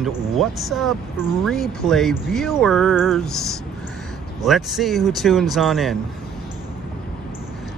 And what's up, replay viewers? Let's see who tunes on in.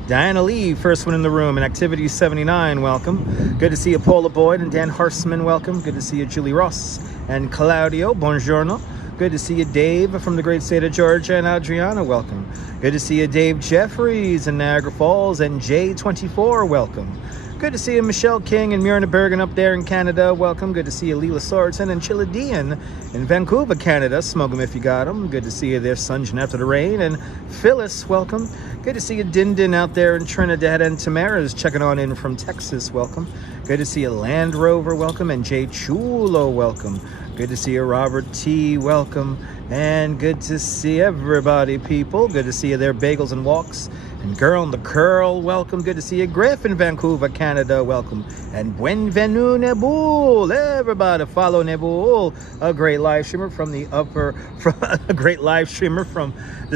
Diana Lee, first one in the room, and Activity 79, welcome. Good to see you, Paula Boyd and Dan Harsman, welcome. Good to see you, Julie Ross and Claudio, buongiorno. Good to see you, Dave, from the great state of Georgia, and Adriana, welcome. Good to see you, Dave Jeffries in Niagara Falls, and J24, welcome. Good to see you, Michelle King and Myrna Bergen up there in Canada, welcome. Good to see you, Leela Sorensen and Chiladian in Vancouver, Canada. Smoke them if you got them. Good to see you there, Sunshine After the Rain. And Phyllis, welcome. Good to see you, Din out there in Trinidad, and Tamara's checking on in from Texas, welcome. Good to see you, Land Rover, welcome. And Jay Chulo, welcome. Good to see you, Robert T, welcome. And good to see everybody, people. Good to see you there, Bagels and Walks. And Girl and the Curl, welcome. Good to see you, Griff in Vancouver, Canada, welcome. And Buenvenu Nebul, everybody follow Nebul, a great live streamer from the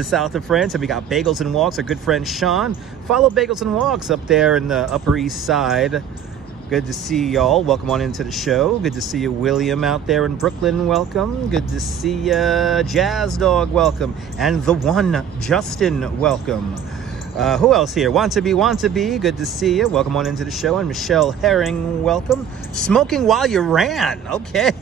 south of France. And we got Bagels and Walks, our good friend Sean. Follow Bagels and Walks up there in the Upper East Side. Good to see y'all. Welcome on into the show. Good to see you, William, out there in Brooklyn. Welcome. Good to see you, Jazz Dog. Welcome. And the one, Justin. Welcome. Who else here? Want to be. Good to see you. Welcome on into the show. And Michelle Herring. Welcome. Smoking while you ran. Okay.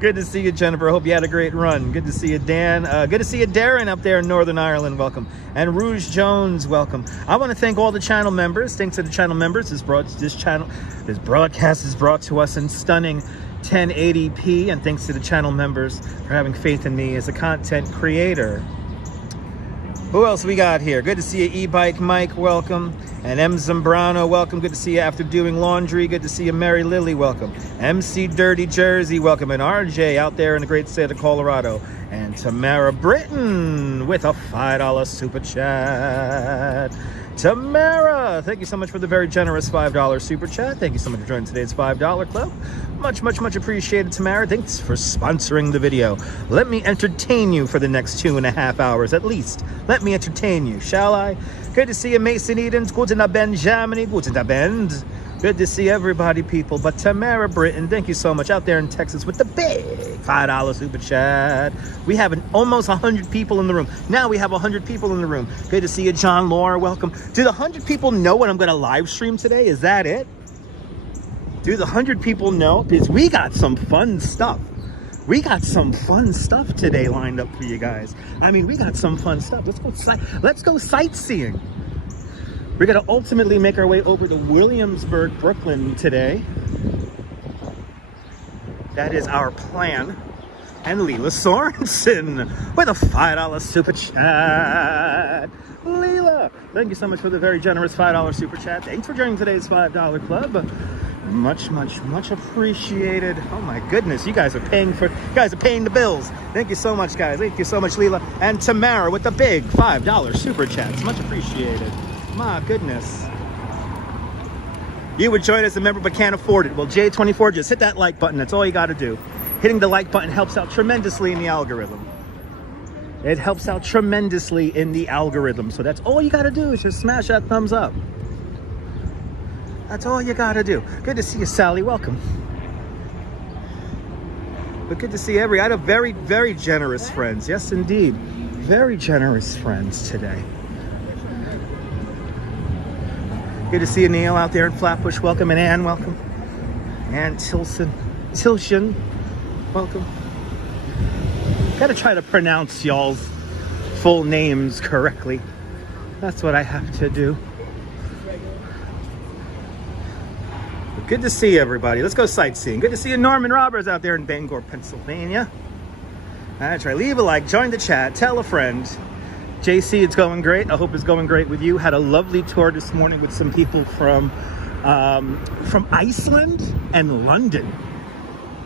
Good to see you, Jennifer. Hope you had a great run. Good to see you, Dan. Good to see you, Darren, up there in Northern Ireland. Welcome. And Rouge Jones, welcome. I want to thank all the channel members. Thanks to the channel members. This broadcast is brought to us in stunning 1080p. And thanks to the channel members for having faith in me as a content creator. Who else we got here? Good to see you, E-Bike Mike, welcome. And M. Zambrano, welcome. Good to see you after doing laundry. Good to see you, Mary Lily, welcome. MC Dirty Jersey, welcome. And RJ out there in the great state of Colorado. And Tamara Britton with a $5 super chat. Tamara, thank you so much for the very generous $5 super chat. Thank you so much for joining today's $5 club. Much appreciated, Tamara. Thanks for sponsoring the video. Let me entertain you for the next 2.5 hours at least. Let me entertain you, shall I? Good to see you, Mason Edens. Guten Abend, Germany. Guten Abend. Good to see everybody, people. But Tamara Britton, thank you so much out there in Texas with the big $5 super chat. We have almost 100 people in the room. Now we have 100 people in the room. Good to see you, John Laura. Welcome. Do the 100 people know when I'm going to live stream today? Is that it? Do the 100 people know? Because we got some fun stuff. We got some fun stuff today lined up for you guys. I mean, we got some fun stuff. Let's go sightseeing. We're going to ultimately make our way over to Williamsburg, Brooklyn today. That is our plan. And Leela Sorensen with a $5 super chat. Leela, thank you so much for the very generous $5 super chat. Thanks for joining today's $5 club. Much appreciated. Oh my goodness, you guys are paying the bills. Thank you so much, guys. Thank you so much, Leela. And Tamara with the big $5 super chats. Much appreciated. My goodness. You would join as a member but can't afford it. Well, J24, just hit that like button. That's all you got to do. Hitting the like button helps out tremendously in the algorithm. It helps out tremendously in the algorithm. So that's all you got to do is just smash that thumbs up. That's all you got to do. Good to see you, Sally. Welcome. But good to see I had a very generous friends. Yes, indeed. Very generous friends today. Good to see you, Neil, out there in Flatbush. Welcome. And Ann, welcome. And Tilshan, welcome. Got to try to pronounce y'all's full names correctly. That's what I have to do. But good to see everybody. Let's go sightseeing. Good to see you, Norman Roberts, out there in Bangor, Pennsylvania. That's right. Leave a like. Join the chat. Tell a friend. JC, it's going great. I hope it's going great with you. Had a lovely tour this morning with some people from Iceland and London.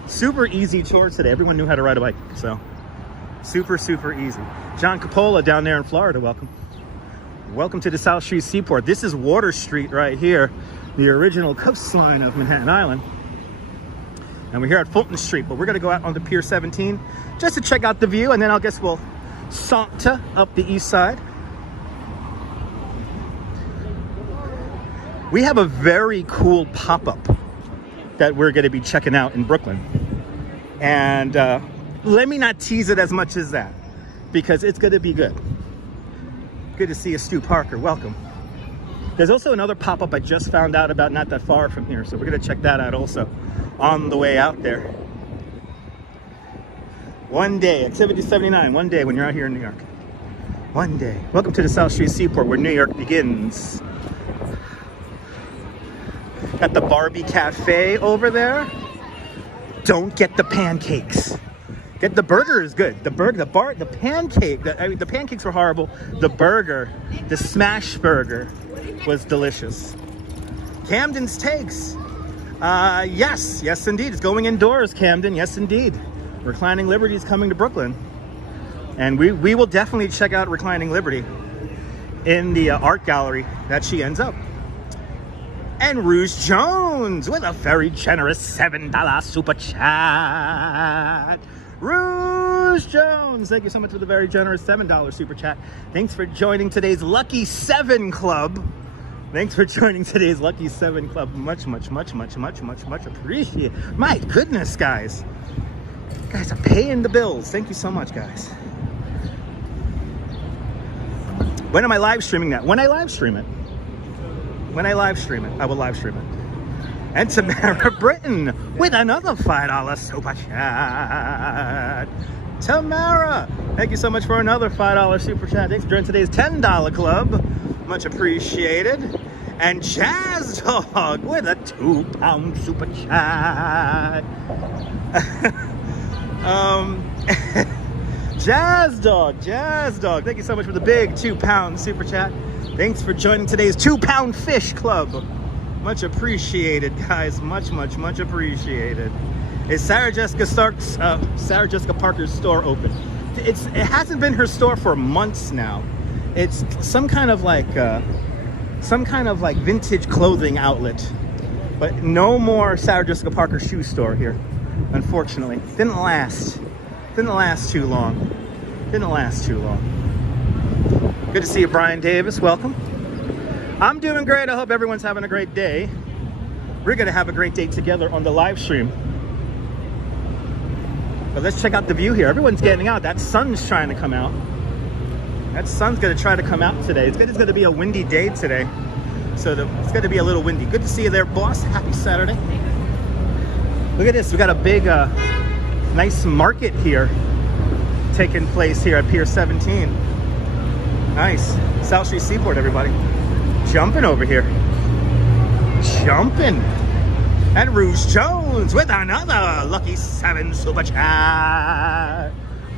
Super easy tour today. Everyone knew how to ride a bike, so super easy. John Coppola down there in Florida, welcome. Welcome to the South Street Seaport. This is Water Street right here, the original coastline of Manhattan Island. And we're here at Fulton Street, but we're gonna go out on the Pier 17 just to check out the view, and then I guess we'll saunter up the east side. We have a very cool pop-up that we're going to be checking out in Brooklyn. And let me not tease it as much as that, because it's going to be good. Good to see you, Stu Parker. Welcome. There's also another pop-up I just found out about not that far from here, so we're going to check that out also on the way out there. One day, Activity 79, one day when you're out here in New York. One day. Welcome to the South Street Seaport, where New York begins. Got the Barbie Cafe over there. Don't get the pancakes. Get the burger is good. The pancakes were horrible. The burger, the smash burger, was delicious. Camden's Takes. Yes indeed. It's going indoors, Camden. Yes indeed. Reclining Liberty is coming to Brooklyn. And we will definitely check out Reclining Liberty in the art gallery that she ends up. And Rouge Jones with a very generous $7 super chat. Rouge Jones, thank you so much for the very generous $7 super chat. Thanks for joining today's Lucky 7 Club. Thanks for joining today's Lucky 7 Club. Much appreciated. My goodness, guys. You guys are paying the bills. Thank you so much, guys. When am I live streaming that? When I live stream it. When I live stream it, I will live stream it. And Tamara Britton with another $5 super chat. Tamara, thank you so much for another $5 super chat. Thanks for joining today's $10 club. Much appreciated. And Jazz Dog with a £2 super chat. Jazz Dog, thank you so much for the big £2 super chat. Thanks for joining today's £2 Fish Club. Much appreciated, guys. Much appreciated. Is Sarah Jessica Parker's store open? It hasn't been her store for months now. It's some kind of like vintage clothing outlet, but no more Sarah Jessica Parker shoe store here, unfortunately. Didn't last too long. Good to see you, Brian Davis. Welcome. I'm doing great. I hope everyone's having a great day. We're going to have a great day together on the live stream. But let's check out the view here. Everyone's getting out. That sun's trying to come out. That sun's going to try to come out today. It's going to be a windy day today. So it's going to be a little windy. Good to see you there, boss. Happy Saturday. Look at this. We got a big, nice market here taking place here at Pier 17. Nice. South Street Seaport, everybody. Jumping over here. Jumping. And Rouge Jones with another Lucky 7 super chat.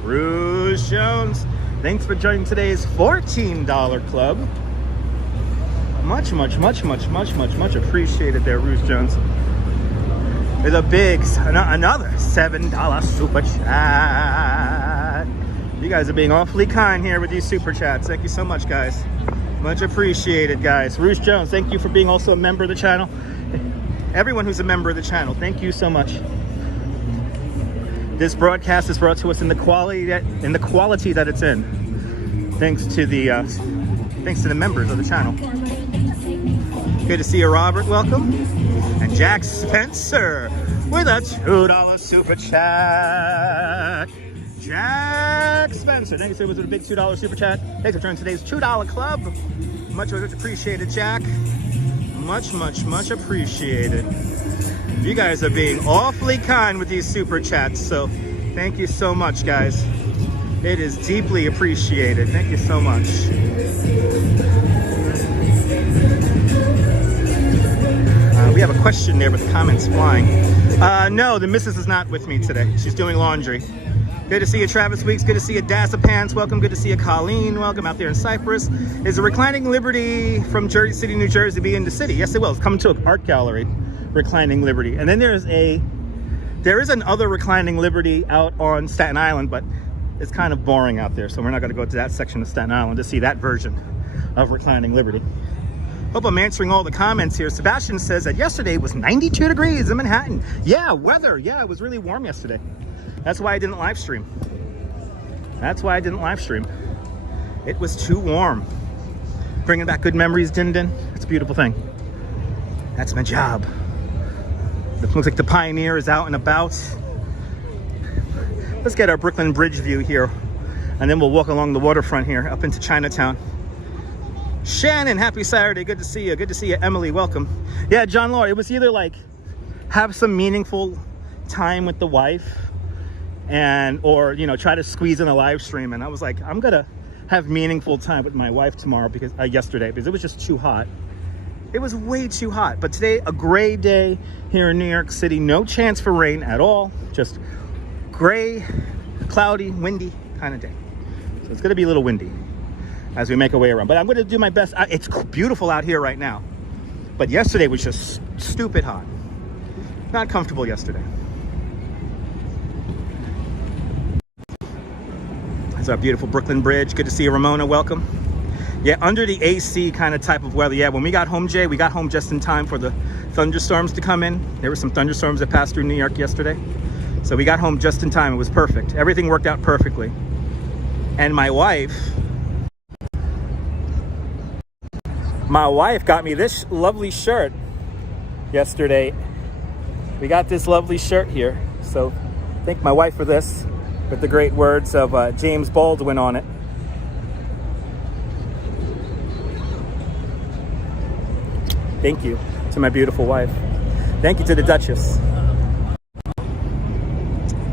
Rouge Jones, thanks for joining today's $14 club. Much appreciated there, Rouge Jones. With a big, another $7 super chat. You guys are being awfully kind here with these super chats. Thank you so much, guys. Much appreciated, guys. Rouge Jones, thank you for being also a member of the channel. Everyone who's a member of the channel, thank you so much. This broadcast is brought to us in the quality that it's in. Thanks to the members of the channel. Good to see you, Robert. Welcome. And Jack Spencer with a $2 super chat. Jack Spencer, thank you so much for the big $2 super chat. Thanks for joining today's $2 club. Much appreciated, Jack. Much appreciated. You guys are being awfully kind with these super chats, so thank you so much, guys. It is deeply appreciated. Thank you so much. We have a question there with the comments flying. No, the missus is not with me today. She's doing laundry. Good to see you, Travis Weeks. Good to see you, Dazza Pants. Welcome. Good to see you, Colleen. Welcome out there in Cyprus. Is a Reclining Liberty from Jersey City, New Jersey be in the city? Yes, it will. It's coming to an art gallery, Reclining Liberty. And then there is another Reclining Liberty out on Staten Island, but it's kind of boring out there, so we're not going to go to that section of Staten Island to see that version of Reclining Liberty. Hope I'm answering all the comments here. Sebastian says that yesterday was 92 degrees in Manhattan. Yeah, weather. Yeah, it was really warm yesterday. That's why I didn't live stream. It was too warm. Bringing back good memories, Din Din. It's a beautiful thing. That's my job. The Looks like the Pioneer is out and about. Let's get our Brooklyn Bridge view here, and then we'll walk along the waterfront here up into Chinatown. Shannon, happy Saturday. Good to see you. Good to see you. Emily, welcome. Yeah, John Law, it was either like have some meaningful time with the wife or, you know, try to squeeze in a live stream. And I was like, I'm going to have meaningful time with my wife tomorrow because yesterday, because it was just too hot. It was way too hot. But today, a gray day here in New York City. No chance for rain at all. Just gray, cloudy, windy kind of day. So it's going to be a little windy as we make our way around. But I'm going to do my best. It's beautiful out here right now. But yesterday was just stupid hot. Not comfortable yesterday. There's our beautiful Brooklyn Bridge. Good to see you, Ramona. Welcome. Yeah, under the AC kind of type of weather. Yeah, when we got home, Jay, we got home just in time for the thunderstorms to come in. There were some thunderstorms that passed through New York yesterday. So we got home just in time. It was perfect. Everything worked out perfectly. And my wife got me this lovely shirt yesterday. We got this lovely shirt here. So thank my wife for this, with the great words of James Baldwin on it. Thank you to my beautiful wife. Thank you to the Duchess.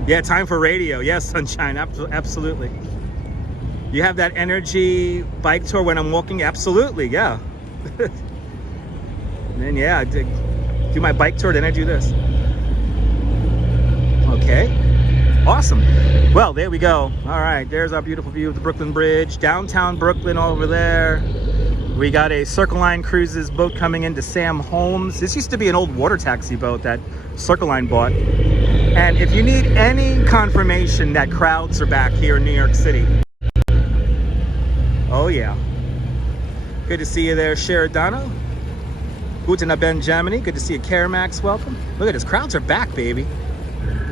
Yeah, time for radio. Yes, sunshine, absolutely. You have that energy bike tour when I'm walking? Absolutely, yeah. And then, yeah, I do my bike tour, then I do this. Okay, awesome. Well, there we go. All right, there's our beautiful view of the Brooklyn Bridge. Downtown Brooklyn over there. We got a Circle Line Cruises boat coming into Sam Holmes. This used to be an old water taxi boat that Circle Line bought. And if you need any confirmation that crowds are back here in New York City. Oh yeah. Good to see you there, Sheridano. Guten Abend, Germany. Good to see you, Caramax. Welcome. Look at this. Crowds are back, baby.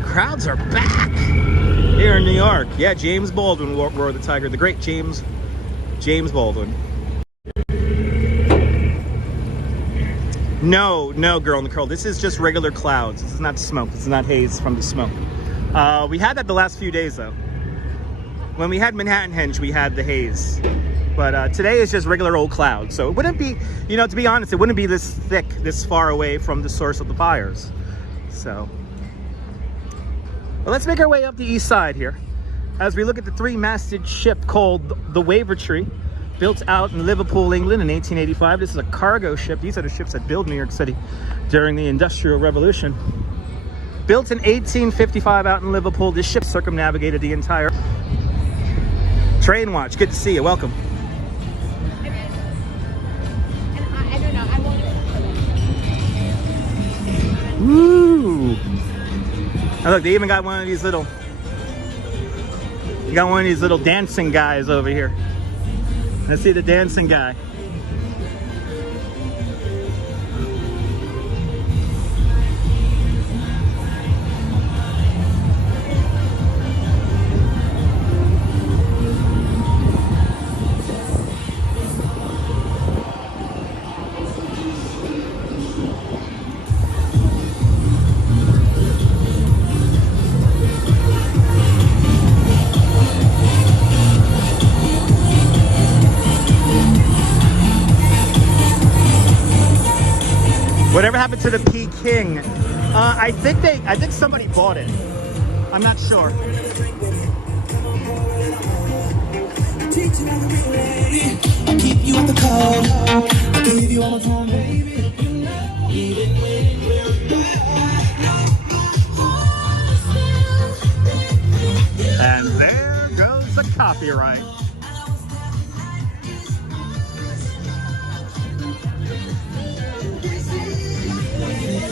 Crowds are back here in New York. Yeah, James Baldwin wore the tiger. The great James Baldwin. No, girl in the curl. This is just regular clouds. This is not smoke. This is not haze from the smoke. We had that the last few days, though. When we had Manhattan Henge, we had the haze. But today is just regular old clouds. So it wouldn't be, you know, to be honest, it wouldn't be this thick, this far away from the source of the fires. So, well, let's make our way up the east side here as we look at the three-masted ship called the Wavertree. Built out in Liverpool, England in 1885. This is a cargo ship. These are the ships that built New York City during the Industrial Revolution. Built in 1855 out in Liverpool. This ship circumnavigated the entire train watch. Good to see you. Welcome. I don't know. I won't. Woo! And look, they even got one of these little. You got one of these little dancing guys over here. Let's see the dancing guy. Whatever happened to the Peking? I think somebody bought it. I'm not sure. I'll keep you at the call. I'll give you all my time, baby. Even when and there goes the copyright.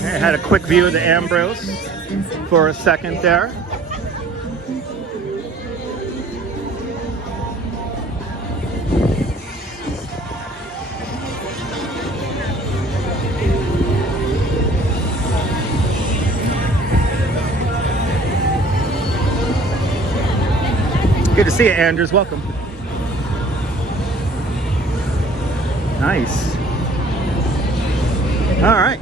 I had a quick view of the Ambrose for a second there. Good to see you, Andrews. Welcome. Nice. All right.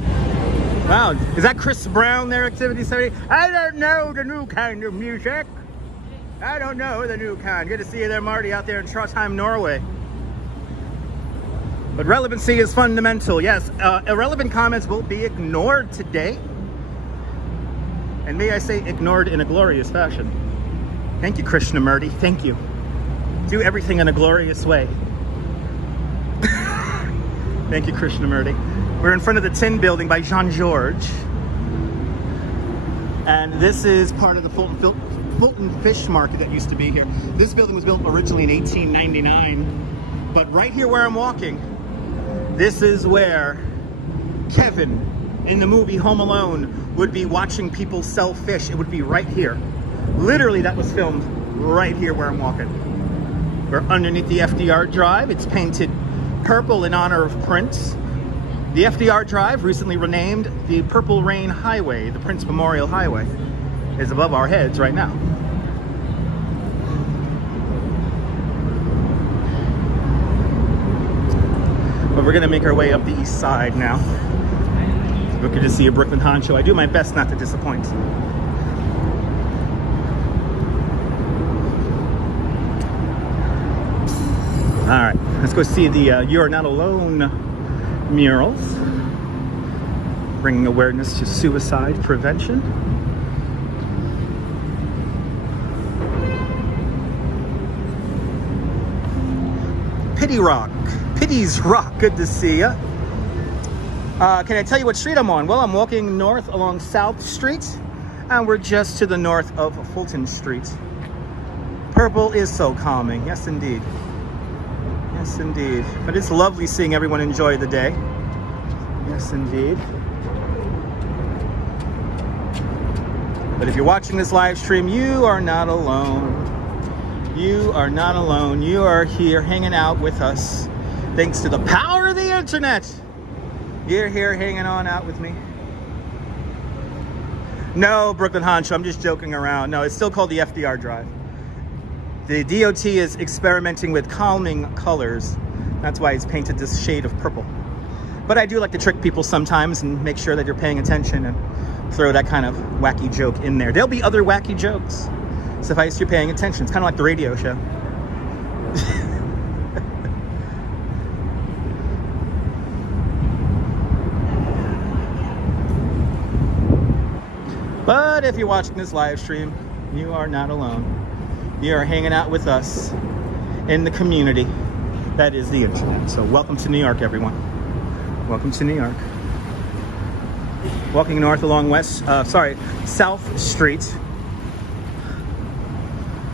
Wow, is that Chris Brown there, Activity 70? I don't know the new kind of music. I don't know the new kind. Good to see you there, Marty, out there in Trondheim, Norway. But relevancy is fundamental. Yes, irrelevant comments will be ignored today. And may I say, ignored in a glorious fashion. Thank you, Krishnamurti. Thank you. Do everything in a glorious way. Thank you, Krishnamurti. We're in front of the Tin Building by Jean-Georges. And this is part of the Fulton Fish Market that used to be here. This building was built originally in 1899. But right here where I'm walking, this is where Kevin in the movie Home Alone would be watching people sell fish. It would be right here. Literally, that was filmed right here where I'm walking. We're underneath the FDR Drive. It's painted purple in honor of Prince. The FDR Drive, recently renamed the Purple Rain Highway, the Prince Memorial Highway, is above our heads right now. But we're gonna make our way up the east side now. We're good to see a Brooklyn honcho. I do my best not to disappoint. All right, let's go see the You Are Not Alone murals, bringing awareness to suicide prevention. Pity's Rock, good to see ya. Can I tell you what street I'm on? Well, I'm walking north along South Street, and we're just to the north of Fulton Street. Purple is so calming, yes indeed. Yes, indeed. But it's lovely seeing everyone enjoy the day. Yes, indeed. But if you're watching this live stream, you are not alone. You are not alone. You are here hanging out with us. Thanks to the power of the internet. You're here hanging on out with me. No, Brooklyn honcho, I'm just joking around. No, it's still called the FDR Drive. The DOT is experimenting with calming colors. That's why it's painted this shade of purple. But I do like to trick people sometimes and make sure that you're paying attention and throw that kind of wacky joke in there. There'll be other wacky jokes. Suffice you're paying attention. It's kind of like the radio show. But if you're watching this live stream, you are not alone. You are hanging out with us in the community that is the internet. So welcome to New York, everyone. Welcome to New York. Walking north along South Street.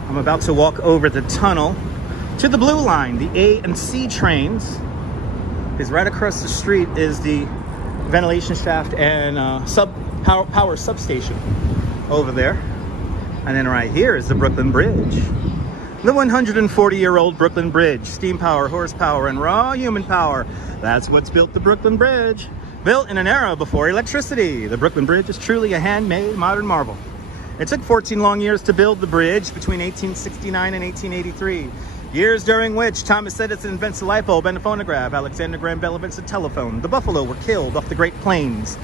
I'm about to walk over the tunnel to the Blue Line. The A and C trains is right across the street is the ventilation shaft and power substation over there. And then right here is the Brooklyn Bridge. The 140-year-old Brooklyn Bridge. Steam power, horsepower, and raw human power. That's what's built the Brooklyn Bridge. Built in an era before electricity. The Brooklyn Bridge is truly a handmade modern marvel. It took 14 long years to build the bridge between 1869 and 1883. Years during which Thomas Edison invents the light bulb and the phonograph. Alexander Graham Bell invents the telephone. The buffalo were killed off the Great Plains.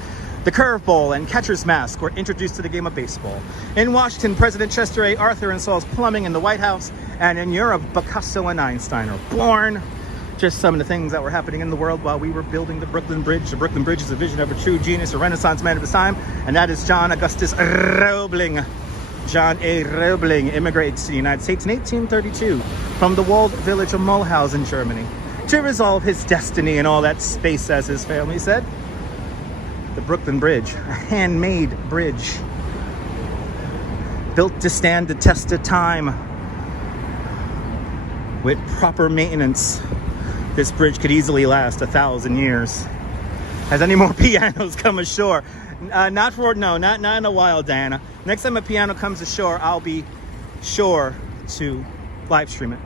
The curveball and catcher's mask were introduced to the game of baseball. In Washington, President Chester A. Arthur installs plumbing in the White House. And in Europe, Picasso and Einstein are born. Just some of the things that were happening in the world while we were building the Brooklyn Bridge. The Brooklyn Bridge is a vision of a true genius, a Renaissance man of his time. And that is John Augustus Roebling. John A. Roebling immigrates to the United States in 1832 from the walled village of Mulhausen, Germany, to resolve his destiny in all that space, as his family said. The Brooklyn Bridge, a handmade bridge, built to stand the test of time. With proper maintenance, this bridge could easily last 1,000 years. Has any more pianos come ashore? Not in a while, Diana. Next time a piano comes ashore, I'll be sure to live stream it.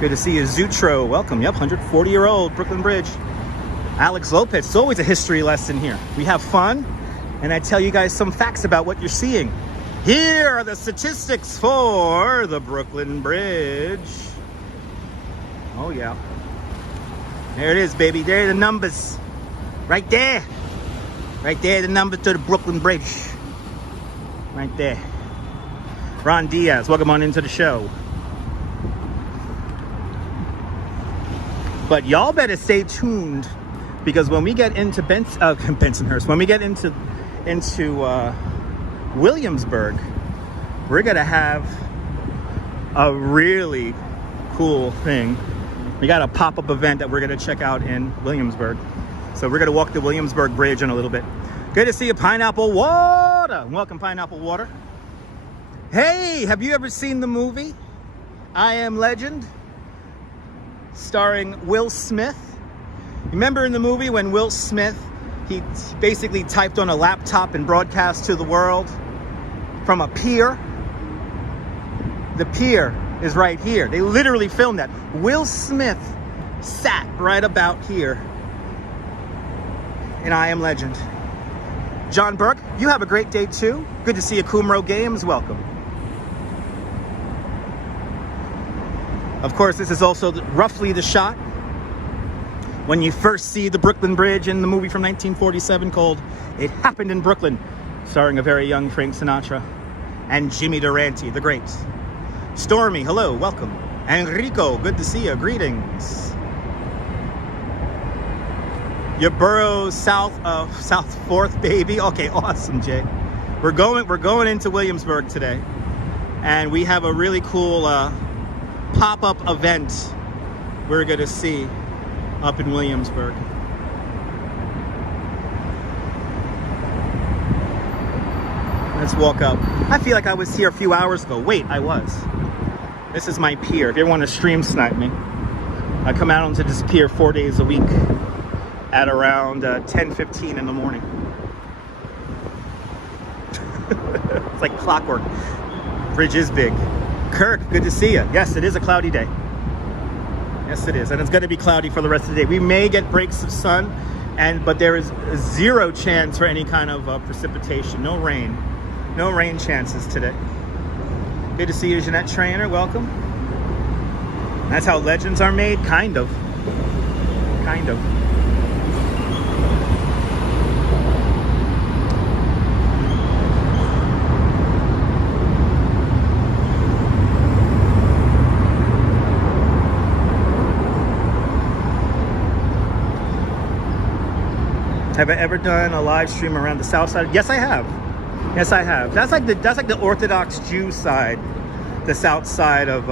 Good to see you, Zutro. Welcome. Yep, 140-year-old Brooklyn Bridge. Alex Lopez. It's always a history lesson here. We have fun, and I tell you guys some facts about what you're seeing. Here are the statistics for the Brooklyn Bridge. Oh yeah. There it is, baby. There are the numbers. Right there. Right there, the number to the Brooklyn Bridge. Right there. Ron Diaz, welcome on into the show. But y'all better stay tuned, because when we get into Bensonhurst, when we get into Williamsburg, we're gonna have a really cool thing. We got a pop-up event that we're gonna check out in Williamsburg. So we're gonna walk the Williamsburg Bridge in a little bit. Good to see you, Pineapple Water. Welcome, Pineapple Water. Hey, have you ever seen the movie I Am Legend, starring Will Smith? Remember in the movie when Will Smith, he basically typed on a laptop and broadcast to the world from a pier? The pier is right here. They literally filmed that. Will Smith sat right about here in I Am Legend. John Burke, you have a great day too. Good to see you, Kumro Games. Welcome. Of course, this is also roughly the shot when you first see the Brooklyn Bridge in the movie from 1947 called It Happened in Brooklyn, starring a very young Frank Sinatra and Jimmy Durante, the great. Stormy, hello, welcome. Enrico, good to see you, greetings. Your borough south of South 4th, baby. Okay, awesome, Jay. We're going into Williamsburg today, and we have a really cool pop-up event we're gonna see up in Williamsburg. Let's walk up. I feel like I was here a few hours ago. Wait, I was. This is my pier. If you ever want to stream snipe me, I come out onto this pier 4 days a week at around 10:15 in the morning. It's like clockwork. Bridge is big. Kirk, good to see you. Yes, it is a cloudy day. Yes, it is. And it's going to be cloudy for the rest of the day. We may get breaks of sun, but there is zero chance for any kind of precipitation. No rain. No rain chances today. Good to see you, Jeanette Trainer. Welcome. That's how legends are made? Kind of. Kind of. Have I ever done a live stream around the south side? Yes, I have. Yes, I have. That's like the Orthodox Jew side, the south side of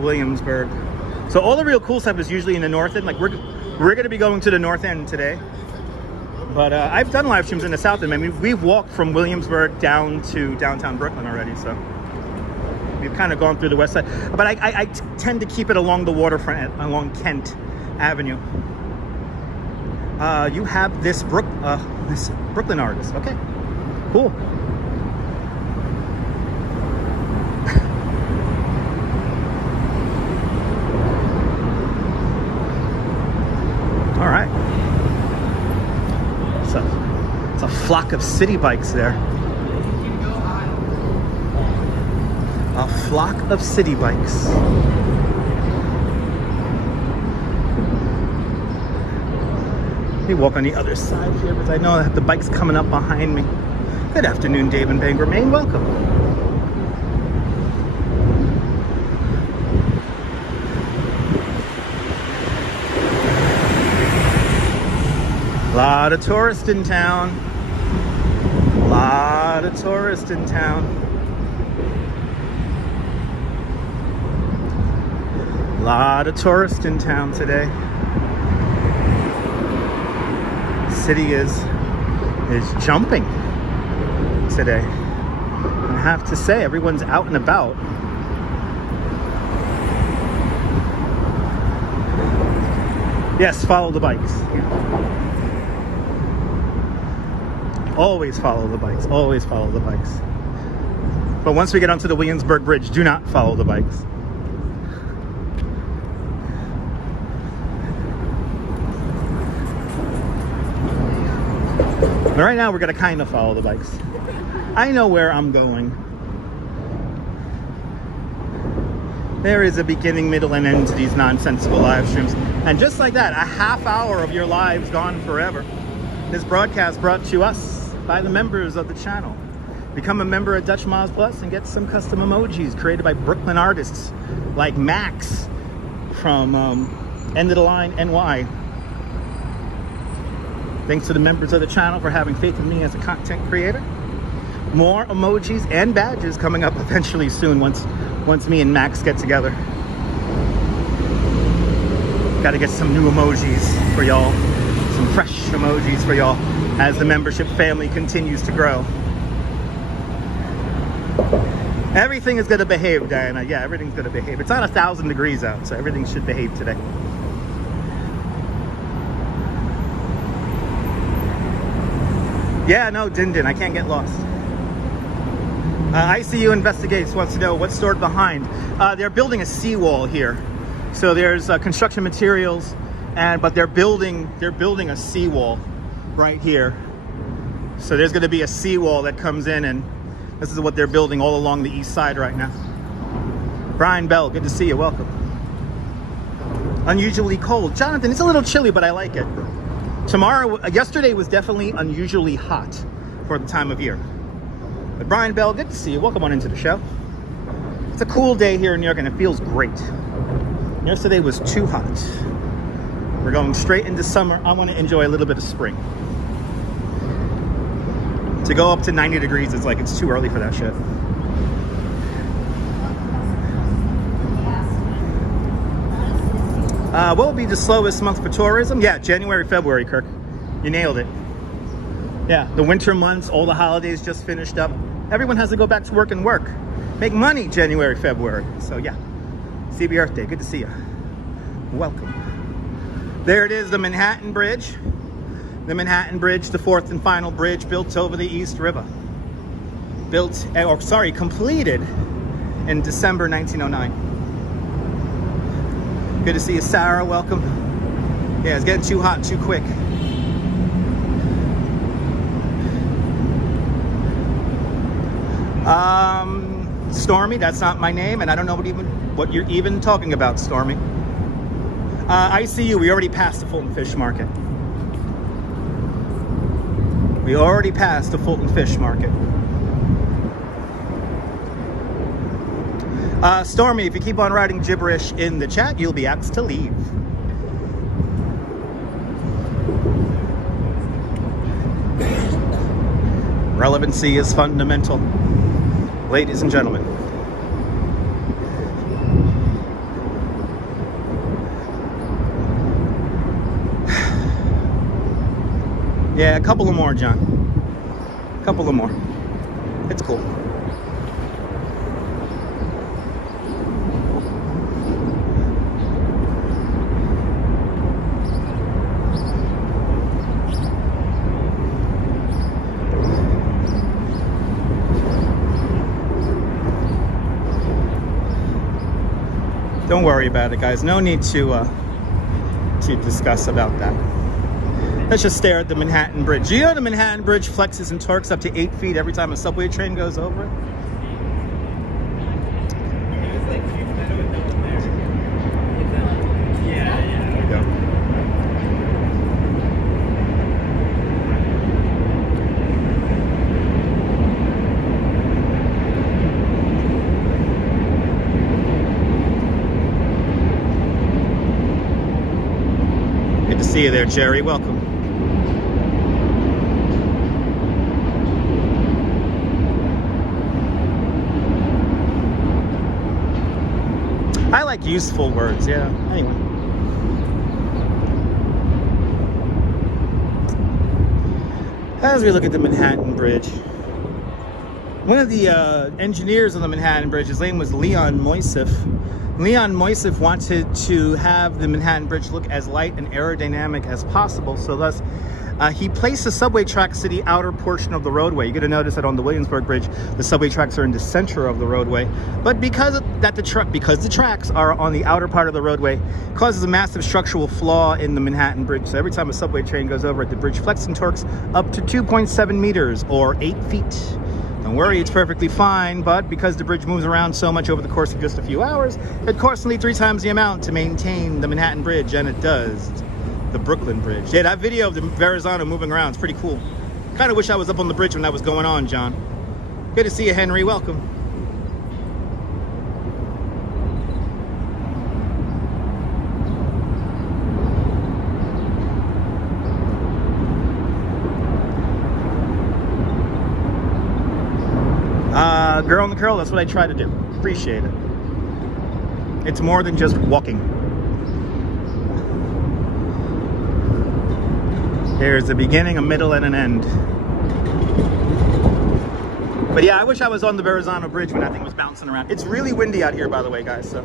Williamsburg. So all the real cool stuff is usually in the north end. Like we're going to be going to the north end today. But I've done live streams in the south end. I mean, we've walked from Williamsburg down to downtown Brooklyn already. So we've kind of gone through the west side. But I tend to keep it along the waterfront, along Kent Avenue. You have this Brooklyn artist. Okay, cool. All right. It's a flock of city bikes there. A flock of city bikes. Let me walk on the other side here because I know I have the bikes coming up behind me. Good afternoon, Dave and Bangor, Maine. Welcome. A lot of tourists in town. A lot of tourists in town. A lot of tourists in town today. City is jumping today. I have to say, everyone's out and about. Yes, follow the bikes. Yeah. Always follow the bikes. Always follow the bikes. But once we get onto the Williamsburg Bridge, do not follow the bikes. But right now, we're going to kind of follow the bikes. I know where I'm going. There is a beginning, middle, and end to these nonsensical live streams. And just like that, a half hour of your lives gone forever. This broadcast brought to us by the members of the channel. Become a member at Dutch Miles Plus and get some custom emojis created by Brooklyn artists like Max from End of the Line NY. Thanks to the members of the channel for having faith in me as a content creator. More emojis and badges coming up eventually soon once me and Max get together. Got to get some new emojis for y'all. Some fresh emojis for y'all as the membership family continues to grow. Everything is going to behave, Diana. Yeah, everything's going to behave. It's not 1,000 degrees out, so everything should behave today. Yeah, no, Din, I can't get lost. ICU Investigates wants to know what's stored behind. They're building a seawall here. So there's construction materials, but they're building a seawall right here. So there's going to be a seawall that comes in, and this is what they're building all along the east side right now. Brian Bell, good to see you. Welcome. Unusually cold. Jonathan, it's a little chilly, but I like it. Yesterday was definitely unusually hot for the time of year. But Brian Bell, good to see you. Welcome on into the show. It's a cool day here in New York, and it feels great. Yesterday was too hot. We're going straight into summer. I want to enjoy a little bit of spring. To go up to 90 degrees is like it's too early for that shit. What will be the slowest month for tourism? Yeah, January, February, Kirk. You nailed it. Yeah, the winter months, all the holidays just finished up. Everyone has to go back to work and work. Make money January, February. So yeah, CB Earth Day, good to see you. Welcome. There it is, the Manhattan Bridge. The Manhattan Bridge, the fourth and final bridge built over the East River. Completed in December 1909. Good to see you, Sarah, welcome. Yeah, it's getting too hot too quick. Stormy, that's not my name, and I don't know what you're even talking about, Stormy. ICU, we already passed the Fulton Fish Market. We already passed the Fulton Fish Market. Stormy, if you keep on writing gibberish in the chat, you'll be asked to leave. Relevancy is fundamental. Ladies and gentlemen. Yeah, a couple of more, John. A couple of more. It's cool. Don't worry about it, guys. No need to discuss about that. Let's just stare at the Manhattan Bridge. Do you know the Manhattan Bridge flexes and torques up to 8 feet every time a subway train goes over it? There we go. Good to see you there, Jerry. Welcome. I like useful words, yeah. Anyway. As we look at the Manhattan Bridge, one of the engineers on the Manhattan Bridge, his name was Leon Moisef. Leon Moisef wanted to have the Manhattan Bridge look as light and aerodynamic as possible, so thus he placed the subway tracks to the outer portion of the roadway. You're going to notice that on the Williamsburg Bridge, the subway tracks are in the center of the roadway. But because the tracks are on the outer part of the roadway, it causes a massive structural flaw in the Manhattan Bridge. So every time a subway train goes over it, the bridge flexes and torques up to 2.7 meters or 8 feet. Don't worry, it's perfectly fine, but because the bridge moves around so much over the course of just a few hours, it costs me 3 times the amount to maintain the Manhattan Bridge, and it does the Brooklyn Bridge. Yeah, that video of the Verizon moving around is pretty cool. Kind of wish I was up on the bridge when that was going on, John. Good to see you, Henry. Welcome. Girl in the curl, that's what I try to do. Appreciate it. It's more than just walking. There's a beginning, a middle, and an end. But yeah, I wish I was on the Verizon Bridge when that thing was bouncing around. It's really windy out here, by the way, guys. So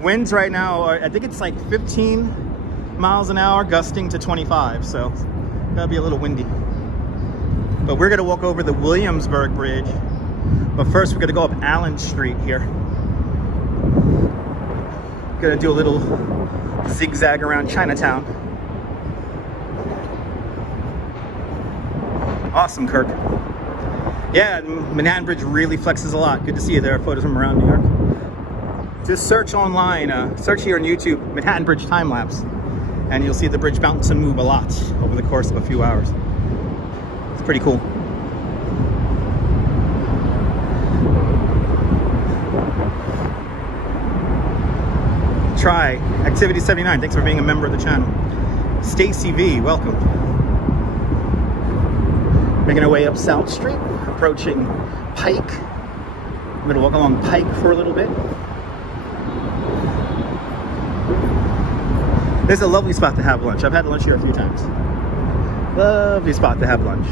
winds right now are, I think it's like 15 miles an hour, gusting to 25. So gotta be a little windy. But we're gonna walk over the Williamsburg Bridge. But first, we're gonna go up Allen Street here. Gonna do a little zigzag around Chinatown. Awesome, Kirk. Yeah, Manhattan Bridge really flexes a lot. Good to see you there. Photos from around New York. Just search online, search here on YouTube, Manhattan Bridge time lapse, and you'll see the bridge bounce and move a lot over the course of a few hours. It's pretty cool. Try Activity 79. Thanks for being a member of the channel. Stacy V, welcome. Making our way up South Street, approaching Pike. I'm gonna walk along Pike for a little bit. This is a lovely spot to have lunch. I've had lunch here a few times. Lovely spot to have lunch.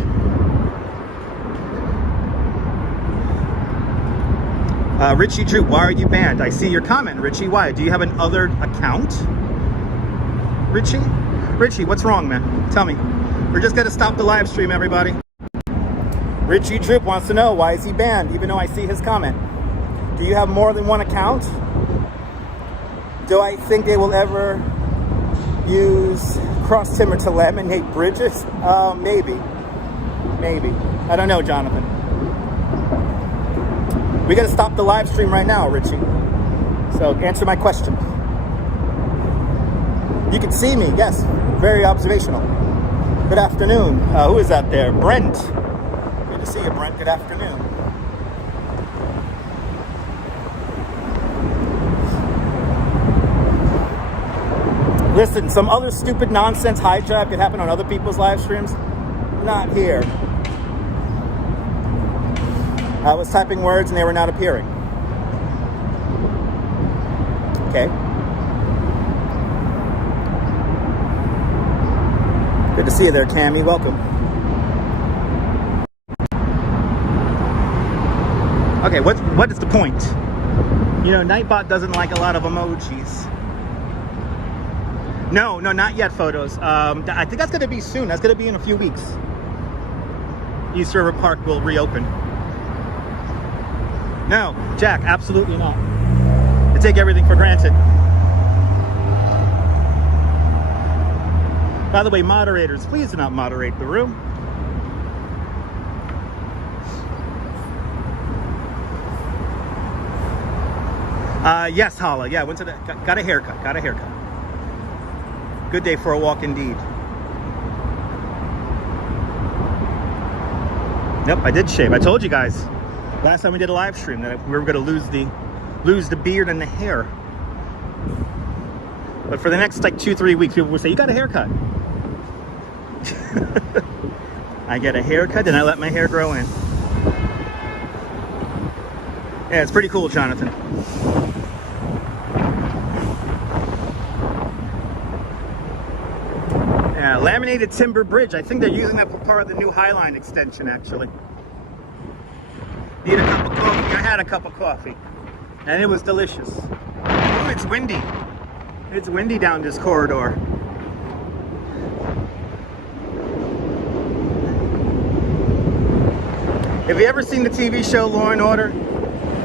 Richie Drew, why are you banned? I see your comment, Richie. Why? Do you have an other account? Richie? Richie, what's wrong, man? Tell me. We're just gonna stop the live stream, everybody. Richie Droop wants to know, why is he banned, even though I see his comment? Do you have more than one account? Do I think they will ever use cross timber to laminate bridges? Maybe. Maybe. I don't know, Jonathan. We gotta stop the live stream right now, Richie. So answer my question. You can see me, yes. Very observational. Good afternoon. Who is that there? Brent. Good to see you, Brent. Good afternoon. Listen, some other stupid nonsense hijack could happen on other people's live streams. Not here. I was typing words and they were not appearing. Okay. Good to see you there, Tammy. Welcome. Okay, what is the point? You know, Nightbot doesn't like a lot of emojis. No, not yet, photos. I think that's going to be soon. That's going to be in a few weeks. East River Park will reopen. No, Jack, absolutely not. I take everything for granted. By the way, moderators, please do not moderate the room. Yes, Hala. Yeah, went to the got a haircut. Got a haircut. Good day for a walk indeed. Yep, I did shave. I told you guys last time we did a live stream that we were going to lose the beard and the hair. But for the next like 2-3 weeks, people will say, "You got a haircut." I get a haircut and I let my hair grow in. Yeah, it's pretty cool, Jonathan. Yeah, laminated timber bridge. I think they're using that for part of the new Highline extension, actually. Need a cup of coffee? I had a cup of coffee, and it was delicious. Oh, it's windy. It's windy down this corridor. Have you ever seen the TV show Law and Order?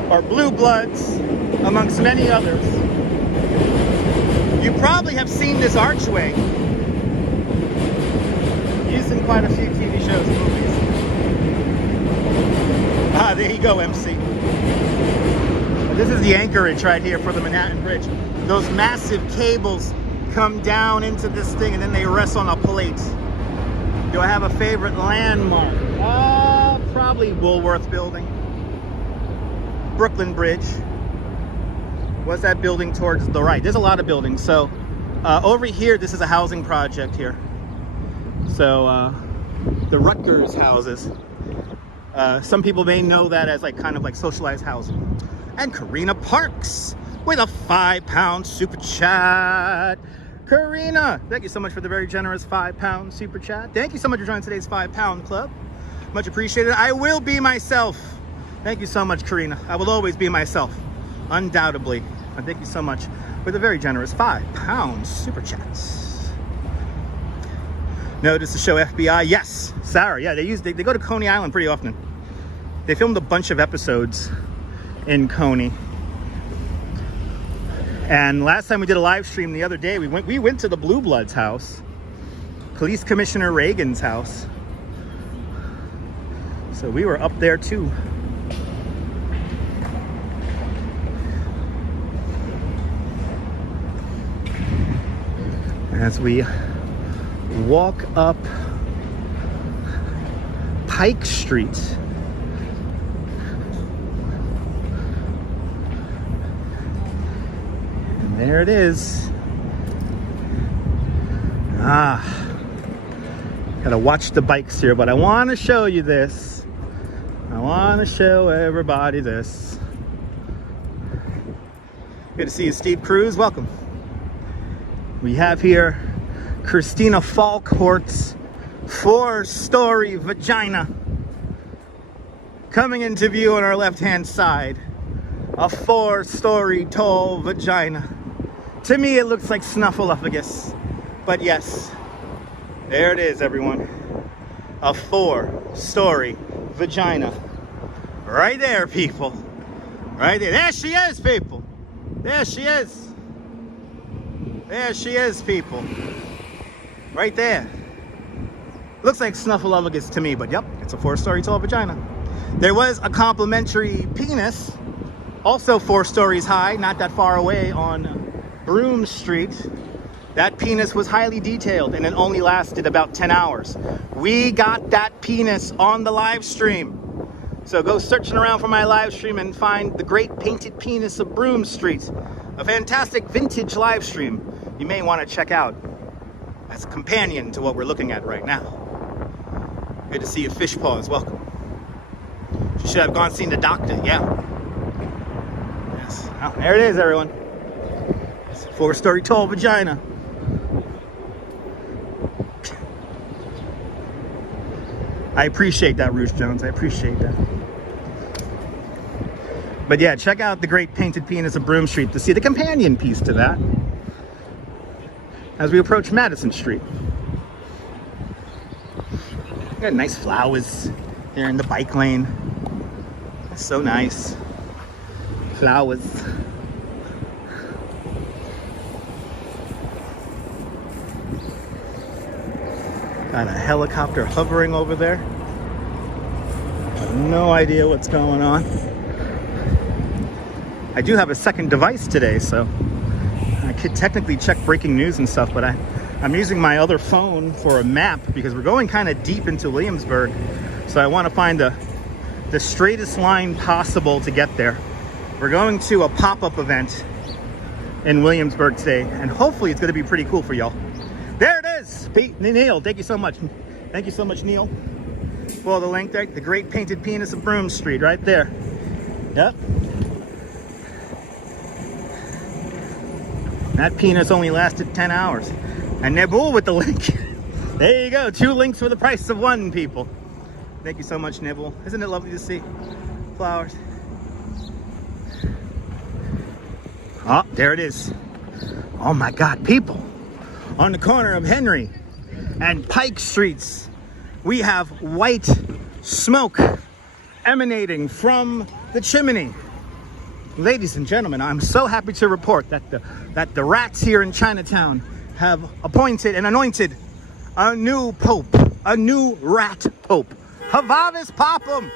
Or Blue Bloods, amongst many others? You probably have seen this archway used in quite a few TV shows and movies. Ah, there you go, MC. This is the anchorage right here for the Manhattan Bridge. Those massive cables come down into this thing and then they rest on a plate. Do I have a favorite landmark? Probably Woolworth Building. Brooklyn Bridge. What's that building towards the right? There's a lot of buildings. So over here, this is a housing project here. So the Rutgers houses. Some people may know that as like kind of like socialized housing. And Karina Parks with a £5 super chat. Karina, thank you so much for the very generous £5 super chat. Thank you so much for joining today's £5 club. Much appreciated. I will be myself. Thank you so much, Karina. I will always be myself, undoubtedly. And thank you so much for the very generous £5 super chats. Notice the show FBI. Yes, Sarah. Yeah, they go to Coney Island pretty often. They filmed a bunch of episodes in Coney. And last time we did a live stream the other day, we went to the Blue Bloods house, Police Commissioner Reagan's house. So we were up there too. As we walk up Pike Street. And there it is. Gotta watch the bikes here, but I want to show you this. I want to show everybody this. Good to see you, Steve Cruz. Welcome. We have here Christina Falkhort's 4-story vagina coming into view on our left-hand side. A 4-story tall vagina. To me, it looks like Snuffleupagus, but yes, there it is, everyone. A 4-story vagina. Right there, people. Right there. There she is, people. There she is. There she is, people. Right there. Looks like Snuffleupagus to me, but yep, it's a 4-story tall vagina. There was a complimentary penis, also 4 stories high, not that far away on Broome Street. That penis was highly detailed and it only lasted about 10 hours. We got that penis on the live stream. So go searching around for my live stream and find the great painted penis of Broome Street. A fantastic vintage live stream you may want to check out as a companion to what we're looking at right now. Good to see you, Fish Paws. Welcome. You should have gone seen the doctor. Yeah. Yes. Oh, there it is, everyone. It's a 4-story tall vagina. I appreciate that, Rouge Jones. I appreciate that. But yeah, check out the great painted penis of Broome Street to see the companion piece to that as we approach Madison Street. Got nice flowers here in the bike lane. That's so nice. Flowers. Got a helicopter hovering over there. I have no idea what's going on. I do have a second device today, so I could technically check breaking news and stuff, but I'm using my other phone for a map because we're going kind of deep into Williamsburg. So I want to find the straightest line possible to get there. We're going to a pop-up event in Williamsburg today, and hopefully it's going to be pretty cool for y'all. There it is, Neil. Thank you so much. Thank you so much, Neil. Well, the link there, the great painted penis of Broome Street, right there. Yep. That penis only lasted 10 hours. And Nebul with the link. There you go. 2 links for the price of 1, people. Thank you so much, Nibble. Isn't it lovely to see flowers? Oh, there it is. Oh my God, people. On the corner of Henry and Pike Streets, we have white smoke emanating from the chimney. Ladies and gentlemen, I'm so happy to report that the rats here in Chinatown have appointed and anointed a new pope, a new rat pope. Havavis Papam!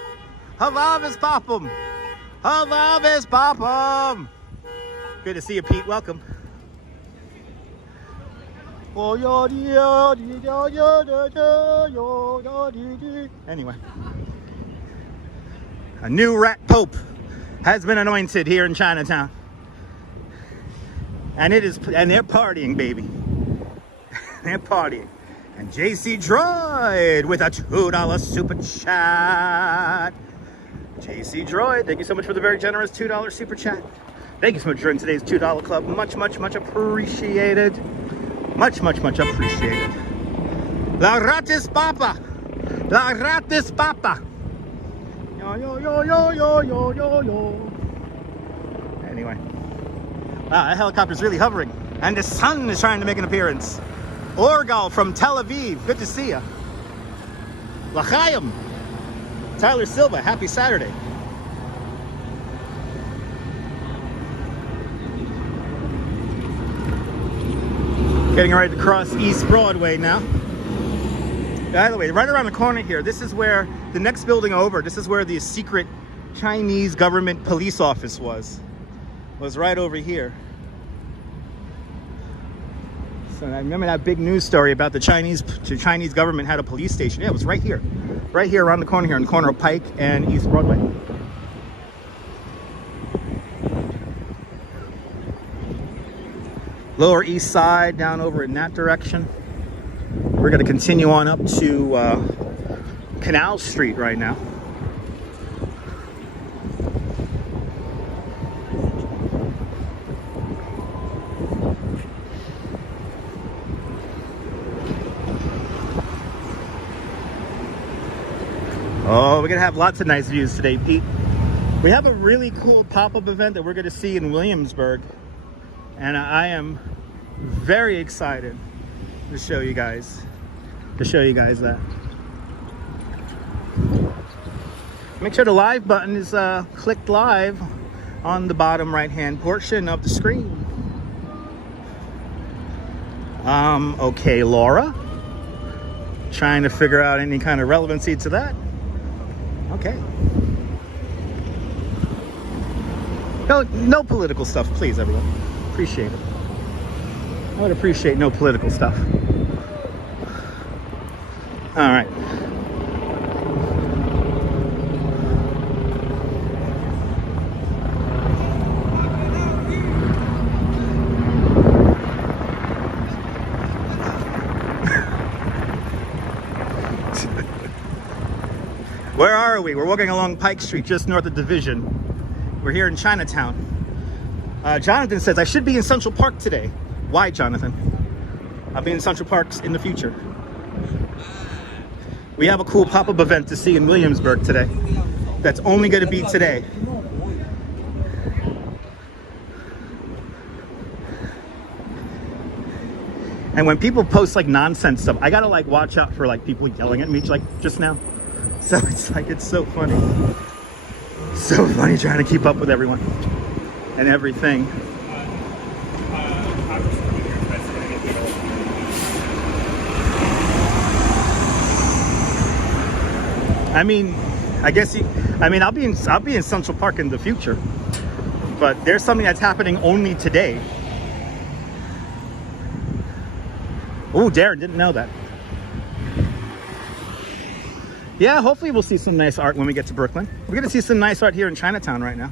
Havavis Popham. Havavis Popham. Good to see you, Pete. Welcome. Anyway, a new rat pope has been anointed here in Chinatown, and they're partying, baby. They're partying. And JC Droid with a $2 super chat. JC Droid, thank you so much for the very generous $2 super chat. Thank you so much for joining today's $2 club. Much, much, much appreciated. Much, much, much appreciated. La Ratis Papa. La Ratis Papa. Yo, yo, yo, yo, yo, yo, yo, yo. Anyway. Wow, that helicopter's really hovering. And the sun is trying to make an appearance. Orgal from Tel Aviv. Good to see you. L'chaim. Tyler Silva. Happy Saturday. Getting ready to cross East Broadway now. By the way, right around the corner here, this is where the next building over, this is where the secret Chinese government police office was right over here. So I remember that big news story about the Chinese government had a police station. Yeah, it was right here around the corner here, on the corner of Pike and East Broadway. Lower East Side, down over in that direction. We're going to continue on up to Canal Street right now. Oh, we're going to have lots of nice views today, Pete. We have a really cool pop-up event that we're going to see in Williamsburg. And I am very excited to show you guys that. Make sure the live button is clicked live on the bottom right hand portion of the screen. Okay, Laura. Trying to figure out any kind of relevancy to that. Okay. No political stuff, please, everyone. Appreciate it. I would appreciate no political stuff. All right. Where are we? We're walking along Pike Street, just north of Division. We're here in Chinatown. Jonathan says, I should be in Central Park today. Why, Jonathan? I'll be in Central Park in the future. We have a cool pop-up event to see in Williamsburg today. That's only going to be today. And when people post like nonsense stuff, I gotta like watch out for like people yelling at me like just now. So it's like, it's so funny. So funny trying to keep up with everyone and everything. I mean, I'll be in Central Park in the future, but there's something that's happening only today. Oh, Darren didn't know that. Yeah, hopefully we'll see some nice art when we get to Brooklyn. We're gonna see some nice art here in Chinatown right now.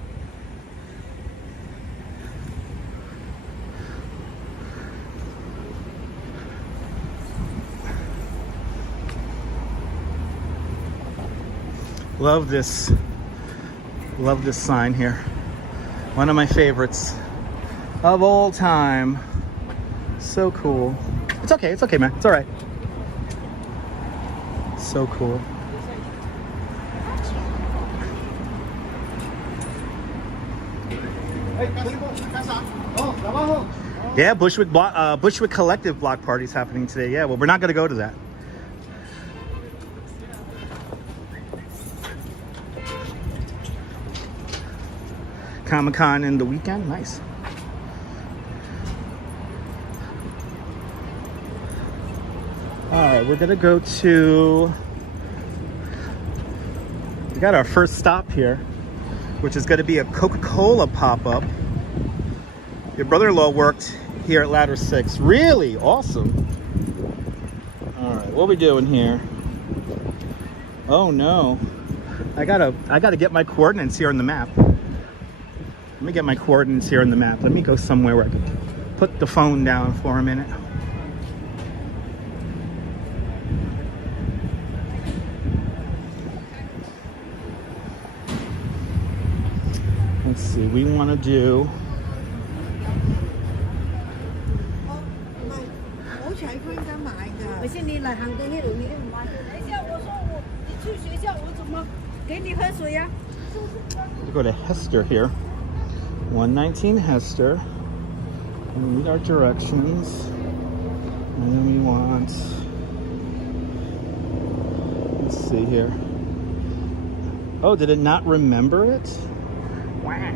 Love this sign here. One of my favorites of all time. So cool. It's okay, man. It's all right. So cool. Yeah, Bushwick Collective block party's happening today. Yeah, well, we're not going to go to that. Comic-Con in the weekend. Nice. All right, we're going to go to We got our first stop here, which is going to be a Coca-Cola pop-up. Your brother-in-law worked here at Ladder 6. Really? Awesome. All right, what are we doing here? Oh no. I gotta get my coordinates here on the map. Let me get my coordinates here on the map. Let me go somewhere where I can put the phone down for a minute. Let's see, we want to do... We'll go to Hester here. 119 Hester. And read our directions. And then we want... Let's see here. Oh, did it not remember it? Wow.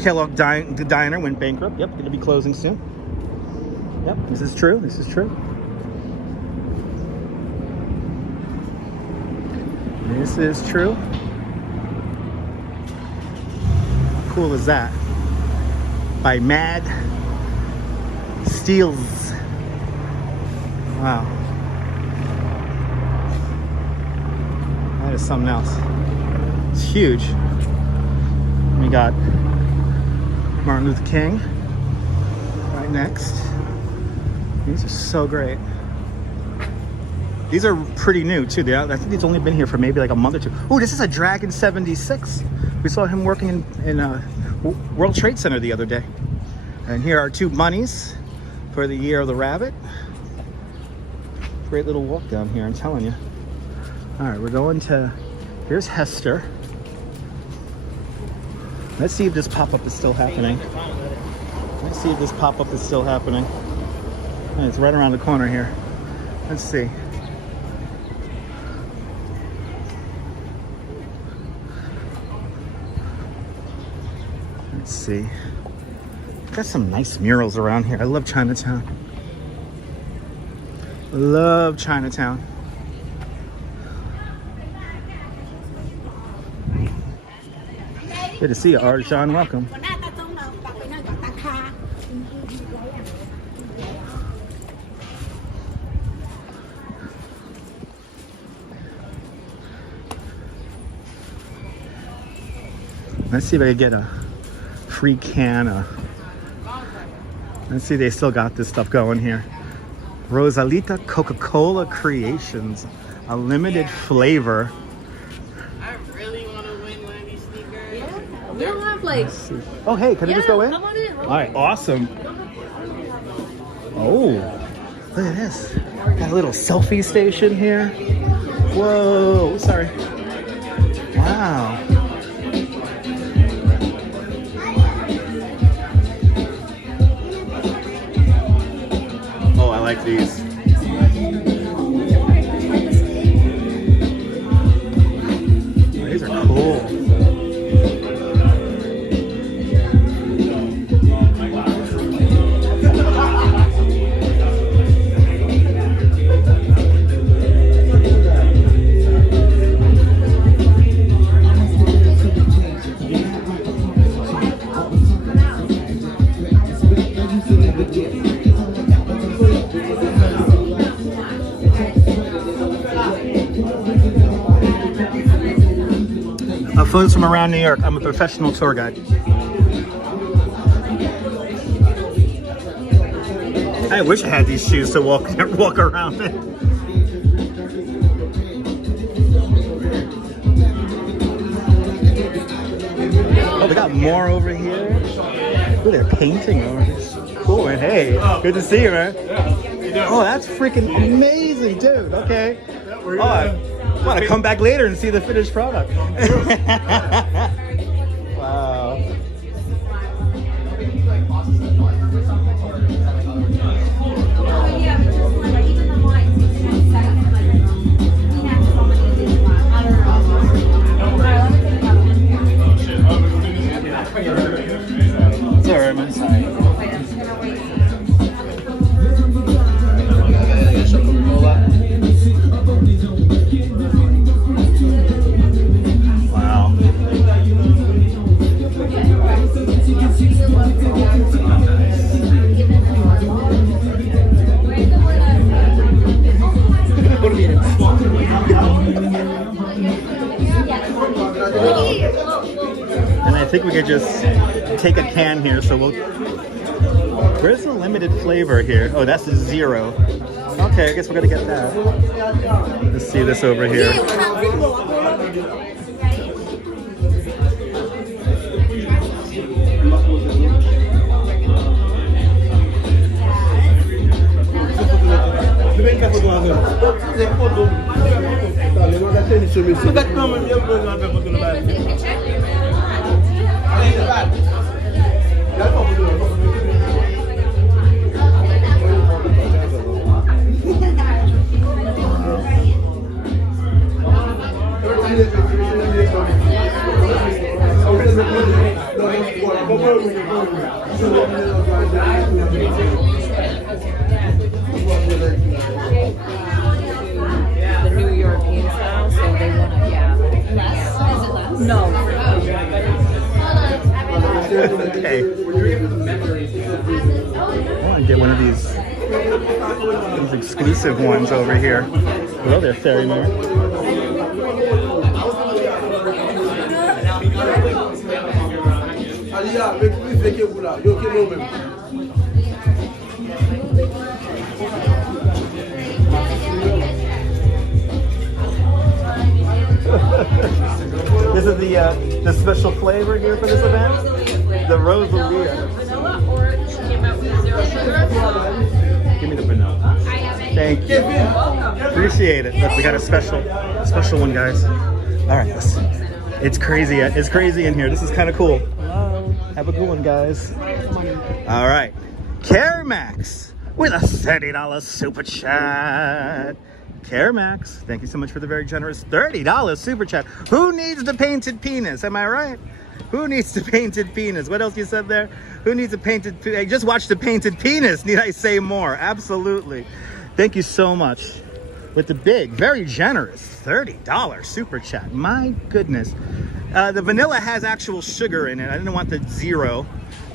Kellogg the Diner went bankrupt. Yep, going to be closing soon. Yep, this is true. This is true. This is true. How cool is that? By Mad Steels. Wow. That is something else. It's huge. We got Martin Luther King right next. These are so great. These are pretty new too. I think he's only been here for maybe like a month or two. Oh, this is a Dragon 76. We saw him working in World Trade Center the other day. And here are two bunnies for the Year of the Rabbit. Great little walk down here, I'm telling you. All right, we're going to, here's Hester. Let's see if this pop-up is still happening. Let's see if this pop-up is still happening. And it's right around the corner here. Let's see. Let's see. Got some nice murals around here. I love Chinatown. Love Chinatown. Good to see you, Arjan. Welcome. Let's see if I can get a free can. Let's see, they still got this stuff going here. Rosalita Coca-Cola Creations, a limited flavor. I really want to win one of these sneakers. Yeah, we don't have like. Oh, hey, can I just go in? Come on in. All right, awesome. Oh, look at this. Got a little selfie station here. Whoa, sorry. Wow. Oh, I like these. Oh, these are cool. Photos from around New York. I'm a professional tour guide. I wish I had these shoes to walk around in. Oh, they got more over here. Oh, they're painting over here. Cool, man. Hey, good to see you, man. Oh, that's freaking amazing, dude. Okay. Oh, I want to come back later and see the finished product. Wow. It's all right, man. think we could just take a can here. So we'll. Where's the limited flavor here? Oh, that's the 0. Okay, I guess we're gonna get that. Let's see this over here. The New European style, so they want to, yeah. Less? No. Okay. I want to get one of these exclusive ones over here. Hello there, Fairy Mare. This is the special flavor here for this event. The Rosalia. Vanilla orange came out with 0 sugar. Give me the vanilla. Thank you. Appreciate it. Look, we got a special one, guys. All right, listen. It's crazy. It's crazy in here. This is kind of cool. Hello. Have a good one, guys. All right. Caremax with a $30 super chat. Caremax, thank you so much for the very generous $30 super chat. Who needs the painted penis? Am I right? Who needs the painted penis? What else you said there? Who needs a painted penis? Hey, just watch the painted penis. Need I say more? Absolutely. Thank you so much. With the big, very generous $30 super chat. My goodness. The vanilla has actual sugar in it. I didn't want the 0,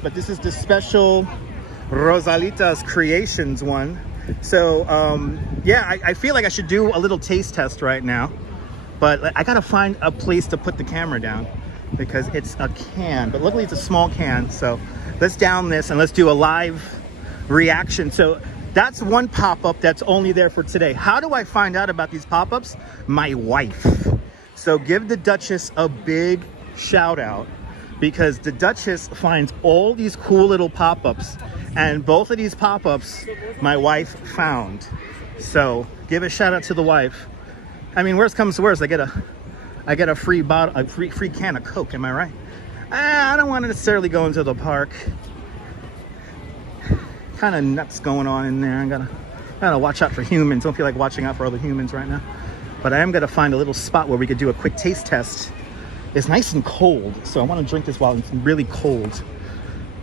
but this is the special Rosalita's Creations one. So, yeah, I feel like I should do a little taste test right now, but I gotta find a place to put the camera down because it's a can, but luckily it's a small can. So let's down this and let's do a live reaction. So that's one pop-up that's only there for today. How do I find out about these pop-ups? My wife. So give the Duchess a big shout out because the Duchess finds all these cool little pop-ups. And both of these pop-ups, my wife found. So give a shout out to the wife. I mean, worst comes to worst, I get a free bottle, a free can of Coke. Am I right? I don't want to necessarily go into the park. Kind of nuts going on in there. I gotta watch out for humans. Don't feel like watching out for other humans right now. But I am gonna find a little spot where we could do a quick taste test. It's nice and cold, so I want to drink this while it's really cold.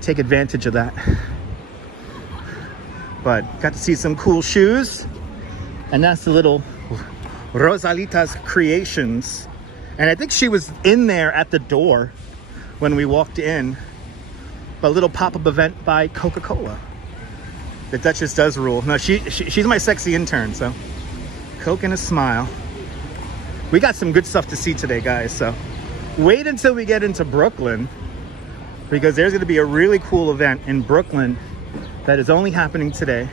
Take advantage of that. But got to see some cool shoes, and that's the little Rosalita's Creations. And I think she was in there at the door when we walked in. But a little pop-up event by Coca-Cola. The Duchess does rule. No, she's my sexy intern, so Coke and a smile. We got some good stuff to see today, guys, so wait until we get into Brooklyn because there's going to be a really cool event in Brooklyn that is only happening today.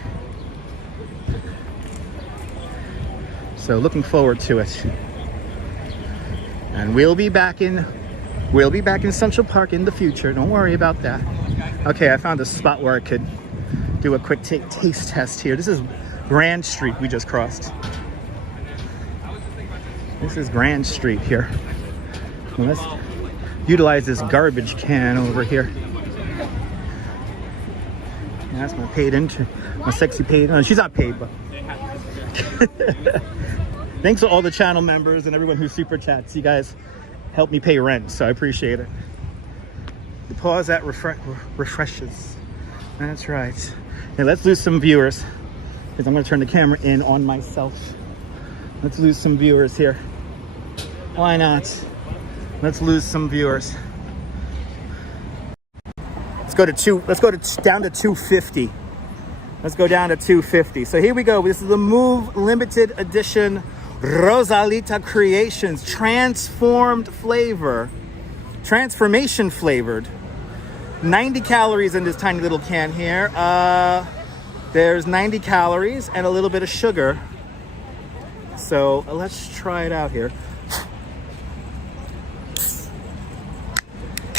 So looking forward to it. And we'll be back in Central Park in the future. Don't worry about that. Okay, I found a spot where I could do a quick taste test here. This is Grand Street we just crossed. This is Grand Street here. Well, let's utilize this garbage can over here. That's my paid intern, my sexy paid. No, she's not paid, but thanks to all the channel members and everyone who super chats. You guys help me pay rent, so I appreciate it. The pause that refreshes. That's right. Hey, let's lose some viewers because I'm going to turn the camera in on myself. Let's lose some viewers here. Why not? Let's lose some viewers. Let's go down to 250. Let's go down to 250. So here we go. This is the Move limited edition Rosalita Creations transformed flavor. Transformation flavored. 90 calories in this tiny little can here. There's 90 calories and a little bit of sugar. So let's try it out here.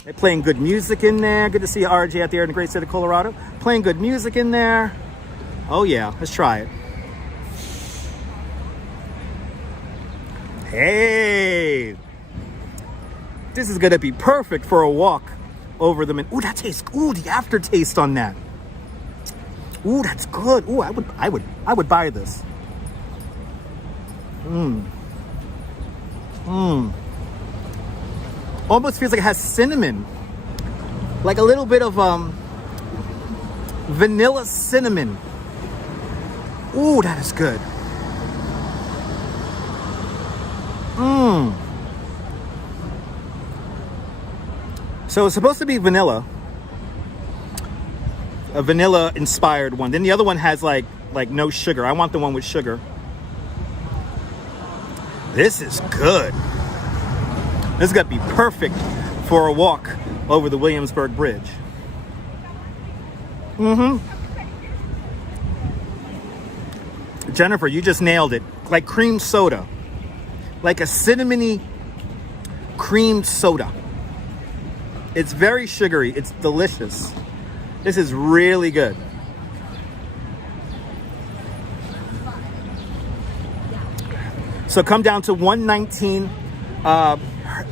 They're playing good music in there. Good to see RJ out there in the great state of Colorado. Playing good music in there. Oh yeah, let's try it. Hey, this is gonna be perfect for a walk over them. Ooh, that tastes. Ooh, the aftertaste on that. Ooh, that's good. Ooh, I would buy this. Almost feels like it has cinnamon, like a little bit of vanilla cinnamon. Ooh, that is good. So it's supposed to be vanilla, a vanilla inspired one. Then the other one has like no sugar. I want the one with sugar. This is good. This is gonna be perfect for a walk over the Williamsburg Bridge. Jennifer, you just nailed it. Like cream soda. Like a cinnamony cream soda. It's very sugary. It's delicious. This is really good. So come down to 119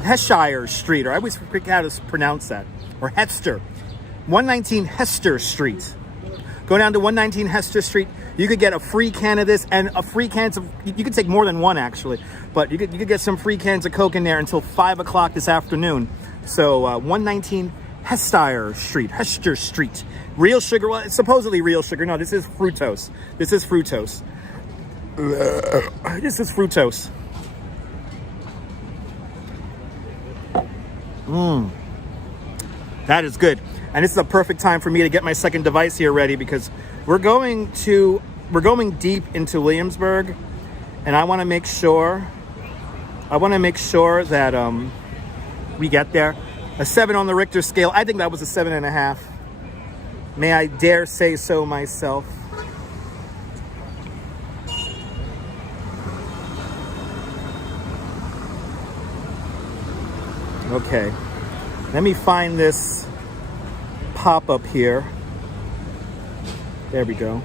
Heshire Street, or I always forget how to pronounce that, or Hester. 119 Hester Street. Go down to 119 Hester Street. You could get a free can of this and a free can of, you could take more than one actually, but you could get some free cans of Coke in there until 5 o'clock this afternoon. So 119 Hester Street. Real sugar, well, it's supposedly real sugar. No, this is fructose. This is fructose. That is good. And this is a perfect time for me to get my second device here ready, because we're going deep into Williamsburg, and I want to make sure that we get there. A 7 on the Richter scale. I think that was a 7.5. May I dare say so myself. Okay, let me find this pop-up here. There we go.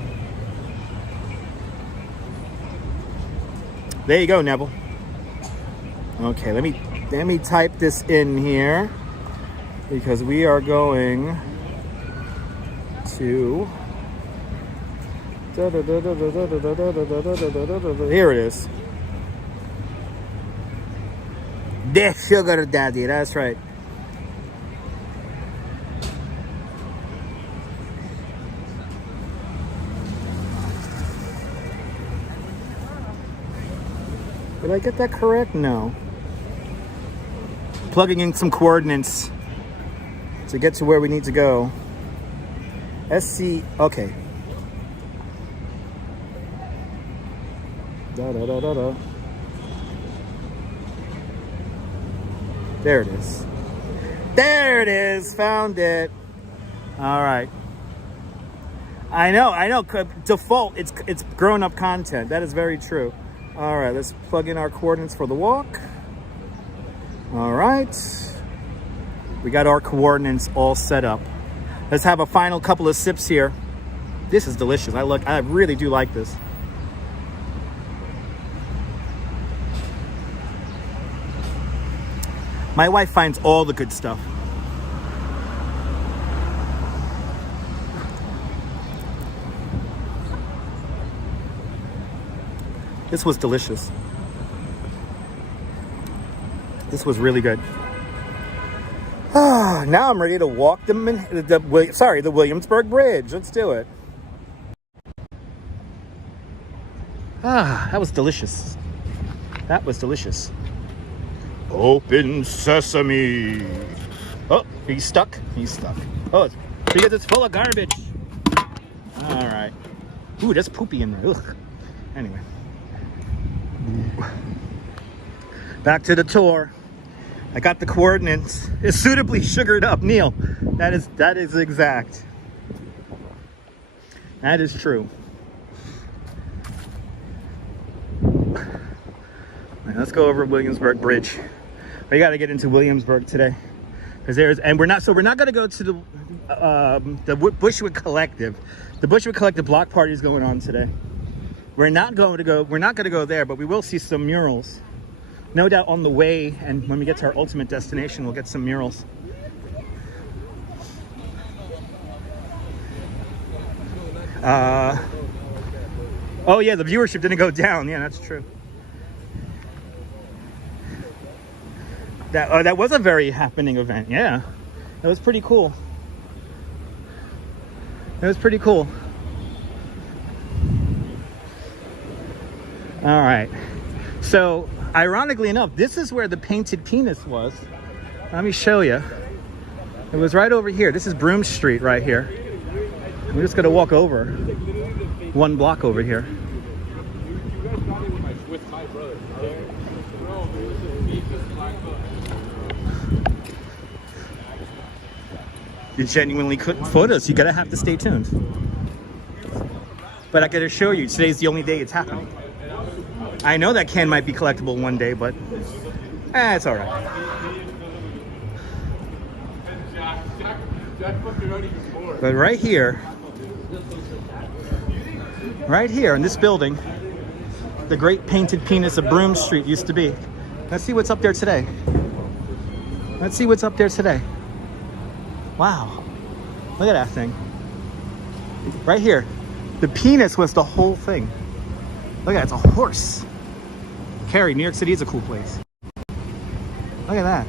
There you go, Neville. Okay, let me type this in here, because we are going to here it is. The sugar daddy, that's right. Did I get that correct? No. Plugging in some coordinates to get to where we need to go. SC, okay. There it is. There it is. Found it. All right. I know. Default, it's grown-up content. That is very true. All right, let's plug in our coordinates for the walk. All right. We got our coordinates all set up. Let's have a final couple of sips here. This is delicious. I really do like this. My wife finds all the good stuff. This was delicious. This was really good. Now I'm ready to walk the Williamsburg Bridge. Let's do it. That was delicious. That was delicious. Open sesame. Oh, he's stuck. He's stuck. Oh, because it's full of garbage. All right. Ooh, there's poopy in there. Ugh. Anyway. Back to the tour. I got the coordinates. It's suitably sugared up. Neil, that is exact. That is true. All right, let's go over Williamsburg Bridge. We got to get into Williamsburg today, because we're not going to go to the Bushwick Collective. The Bushwick Collective block party is going on today. We're not going to go there, but we will see some murals. No doubt on the way, and when we get to our ultimate destination, we'll get some murals. Oh yeah, the viewership didn't go down. Yeah, that's true. That was a very happening event. Yeah, that was pretty cool. It was pretty cool. All right. So, ironically enough, this is where the painted penis was. Let me show you. It was right over here. This is Broome Street right here. We're just gonna walk over 1 block over here. You genuinely couldn't photos. You gotta have to stay tuned. But I gotta show you, today's the only day it's happening. I know that can might be collectible one day, but it's all right. But right here in this building, the great painted penis of Broome Street used to be. Let's see what's up there today. Let's see what's up there today. Wow, look at that thing. Right here, the penis was the whole thing. Look at that, it's a horse. Cary, New York City is a cool place. Look at that.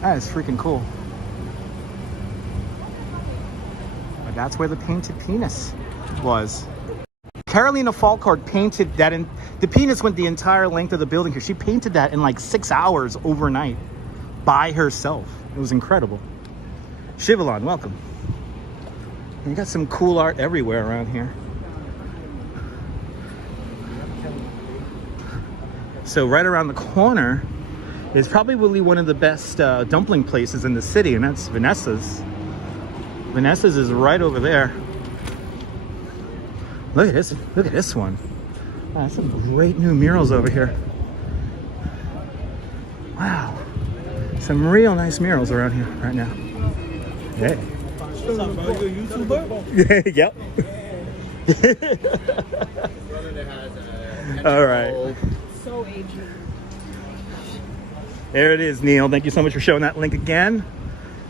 That is freaking cool. But that's where the painted penis was. Carolina Falkard painted that in, the penis went the entire length of the building here. She painted that in like 6 hours overnight by herself. It was incredible. Shivalon, welcome. You got some cool art everywhere around here. So right around the corner is probably one of the best dumpling places in the city, and that's Vanessa's. Vanessa's is right over there. Look at this. Look at this one. Wow, some great new murals over here. Wow. Some real nice murals around here right now. Hey. What's up, bro? You a YouTuber? Yep. All right. So aging. There it is, Neil. Thank you so much for showing that link again.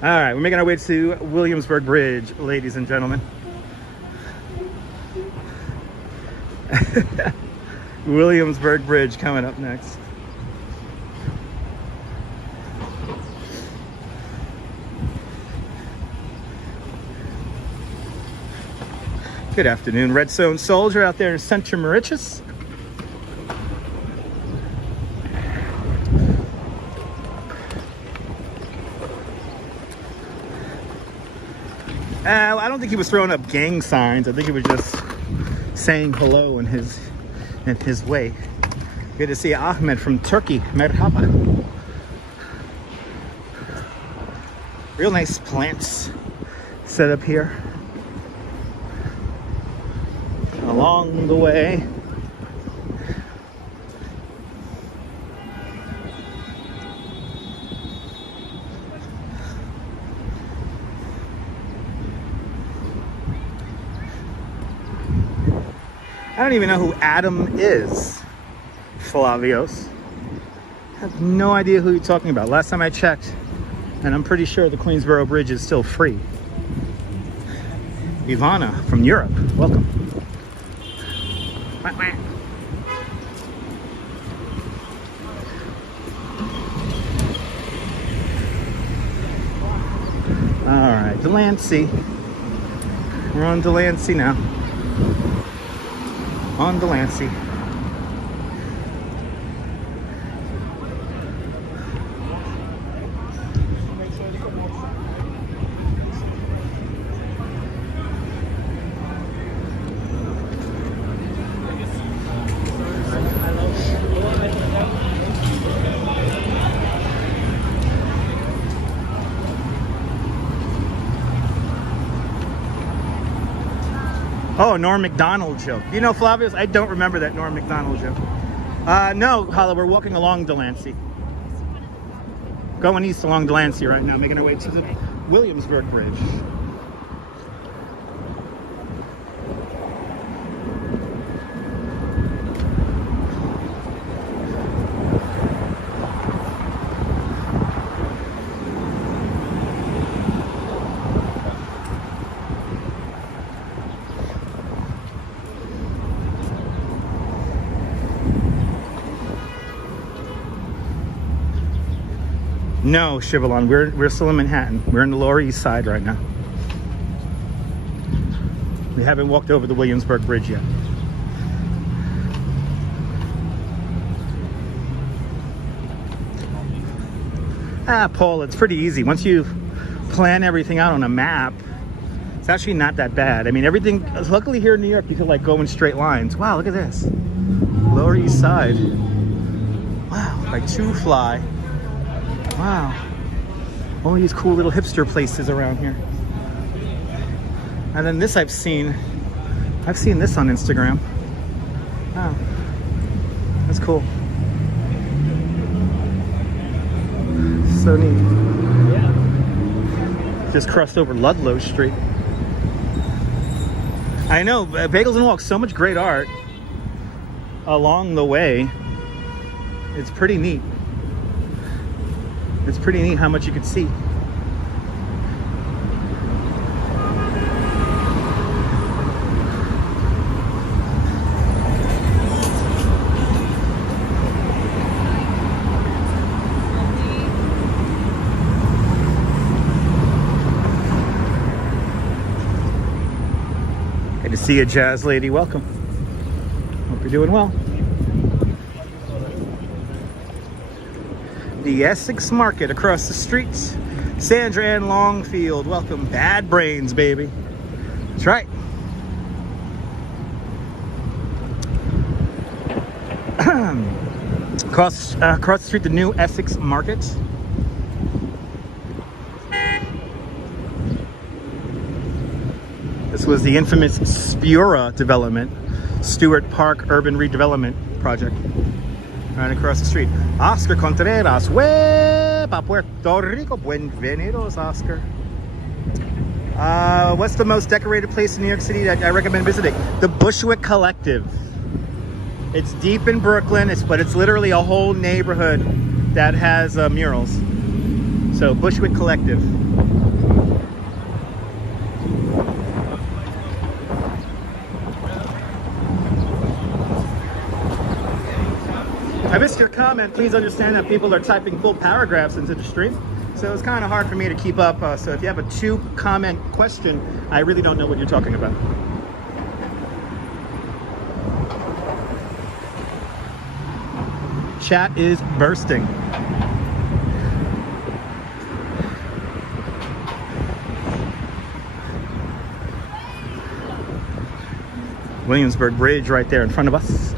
All right, we're making our way to Williamsburg Bridge, ladies and gentlemen. Williamsburg Bridge coming up next. Good afternoon, Red Zone Soldier out there in Central Mauritius. I don't think he was throwing up gang signs. I think he was just saying hello in his way. Good to see Ahmed from Turkey. Merhaba. Real nice plants set up here along the way. I don't even know who Adam is, Flavios. I have no idea who you're talking about. Last time I checked, and I'm pretty sure the Queensboro Bridge is still free. Ivana from Europe, welcome. All right, Delancey. We're on Delancey now. On Delancey. Oh, Norm Macdonald joke. You know, Flavius, I don't remember that Norm Macdonald joke. No, Hala, we're walking along Delancey. Going east along Delancey right now, making our way to the Williamsburg Bridge. No, Shivalon, we're still in Manhattan. We're in the Lower East Side right now. We haven't walked over the Williamsburg Bridge yet. Paul, it's pretty easy. Once you plan everything out on a map, it's actually not that bad. I mean, everything, luckily here in New York, you can like go in straight lines. Wow, look at this. Lower East Side. Wow, like two fly. Wow, all these cool little hipster places around here. And then this I've seen this on Instagram. Wow, that's cool. So neat. Yeah. Just crossed over Ludlow Street. I know, Bagels and Walks, so much great art along the way. It's pretty neat. It's pretty neat how much you can see. Good to see you, Jazz Lady. Welcome. Hope you're doing well. The Essex Market across the streets. Sandra Ann Longfield, welcome. Bad Brains, baby. That's right. across the street, the new Essex Market. This was the infamous Spura development, Stewart Park Urban Redevelopment Project. Right across the street. Oscar Contreras, pa Puerto Rico. Buenvenidos, Oscar. What's the most decorated place in New York City that I recommend visiting? The Bushwick Collective. It's deep in Brooklyn, but it's literally a whole neighborhood that has murals. So Bushwick Collective. I missed your comment. Please understand that people are typing full paragraphs into the stream. So it's kind of hard for me to keep up. So if you have a 2-comment question, I really don't know what you're talking about. Chat is bursting. Williamsburg Bridge right there in front of us.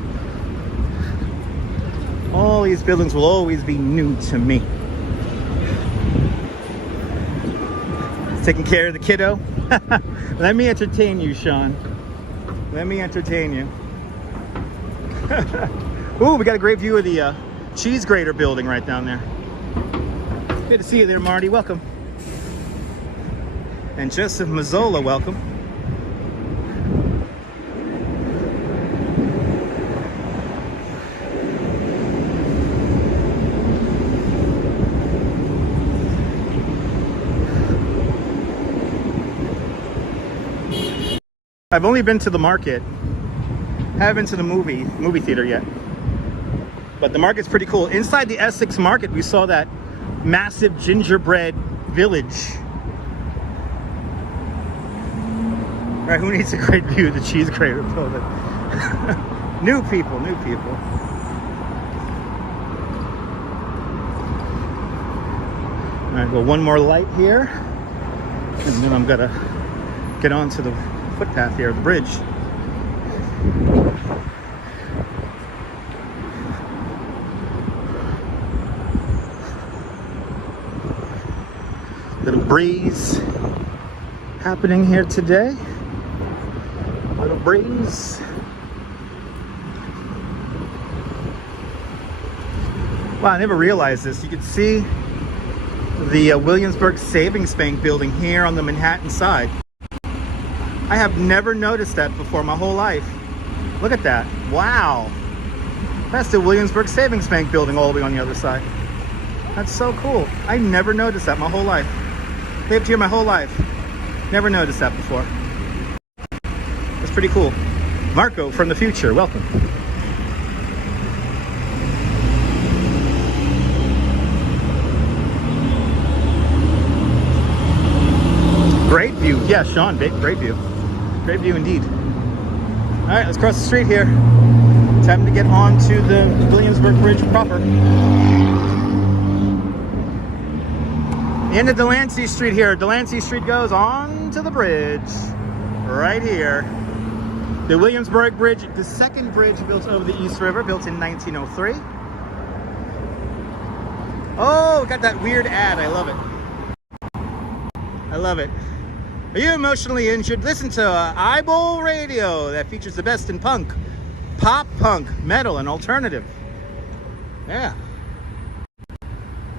All these buildings will always be new to me. Taking care of the kiddo. Let me entertain you, Sean. Let me entertain you. Ooh, we got a great view of the cheese grater building right down there. Good to see you there, Marty. Welcome. And Joseph Mazzola, welcome. I've only been to the market. Haven't been to the movie theater yet. But the market's pretty cool. Inside the Essex Market, we saw that massive gingerbread village. Right, who needs a great view of the cheese grater building? New people, new people. All right, well, one more light here. And then I'm gonna get onto the footpath here, the bridge. Little breeze happening here today. Little breeze. Wow, I never realized this. You could see the Williamsburg Savings Bank building here on the Manhattan side. I have never noticed that before my whole life. Look at that. Wow. That's the Williamsburg Savings Bank building all the way on the other side. That's so cool. I never noticed that my whole life. Lived here my whole life. Never noticed that before. That's pretty cool. Marco from the future, welcome. Great view. Yeah, Sean, great view. Great view indeed. All right, let's cross the street here. Time to get on to the Williamsburg Bridge proper. The end of Delancey Street here. Delancey Street goes on to the bridge. Right here. The Williamsburg Bridge, the second bridge built over the East River, built in 1903. Oh, got that weird ad. I love it. I love it. Are you emotionally injured? Listen to Eyeball Radio that features the best in punk, pop punk, metal, and alternative. Yeah.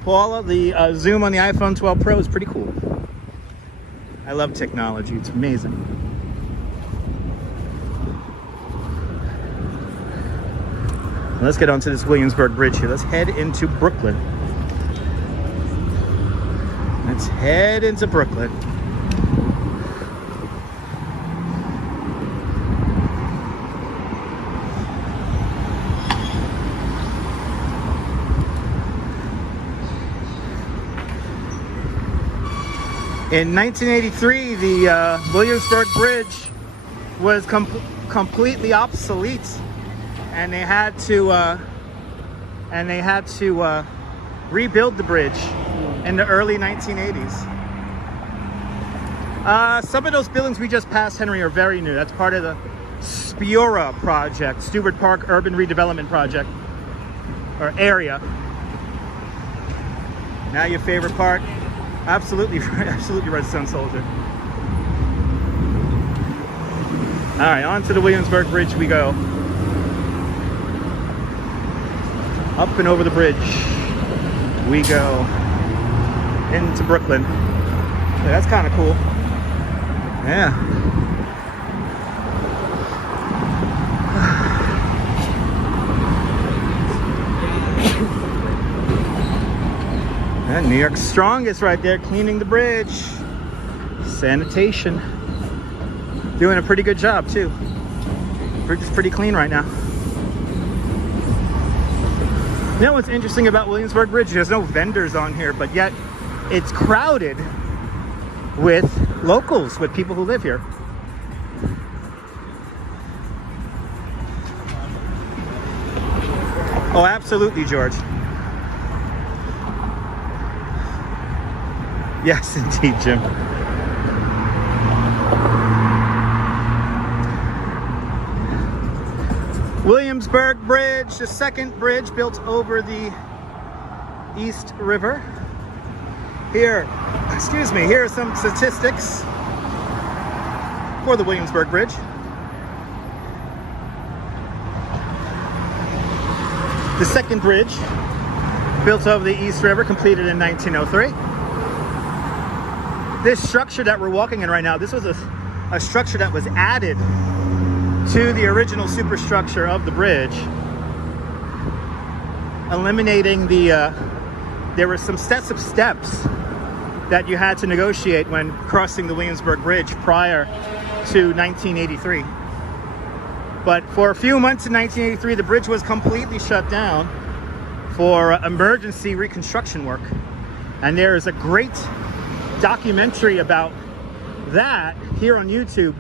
Paula, the zoom on the iPhone 12 Pro is pretty cool. I love technology. It's amazing. Let's get onto this Williamsburg Bridge here. Let's head into Brooklyn. Let's head into Brooklyn. In 1983, the Williamsburg Bridge was completely obsolete, and they had to rebuild the bridge in the early 1980s. Some of those buildings we just passed, Henry, are very new. That's part of the Spiora project, Stewart Park Urban Redevelopment Project, or area. Now your favorite part. Absolutely, absolutely Redstone Soldier. All right, on to the Williamsburg Bridge we go. Up and over the bridge we go into Brooklyn. Yeah, that's kind of cool. Yeah. And New York's strongest right there, cleaning the bridge. Sanitation. Doing a pretty good job too. Bridge is pretty clean right now. You know what's interesting about Williamsburg Bridge? There's no vendors on here, but yet it's crowded with locals, with people who live here. Oh, absolutely, George. Yes, indeed, Jim. Williamsburg Bridge, the second bridge built over the East River. Here are some statistics for the Williamsburg Bridge. The second bridge built over the East River, completed in 1903. This structure that we're walking in right now, this was a structure that was added to the original superstructure of the bridge, eliminating there were some sets of steps that you had to negotiate when crossing the Williamsburg Bridge prior to 1983. But for a few months in 1983, the bridge was completely shut down for emergency reconstruction work. And there is a great documentary about that here on YouTube,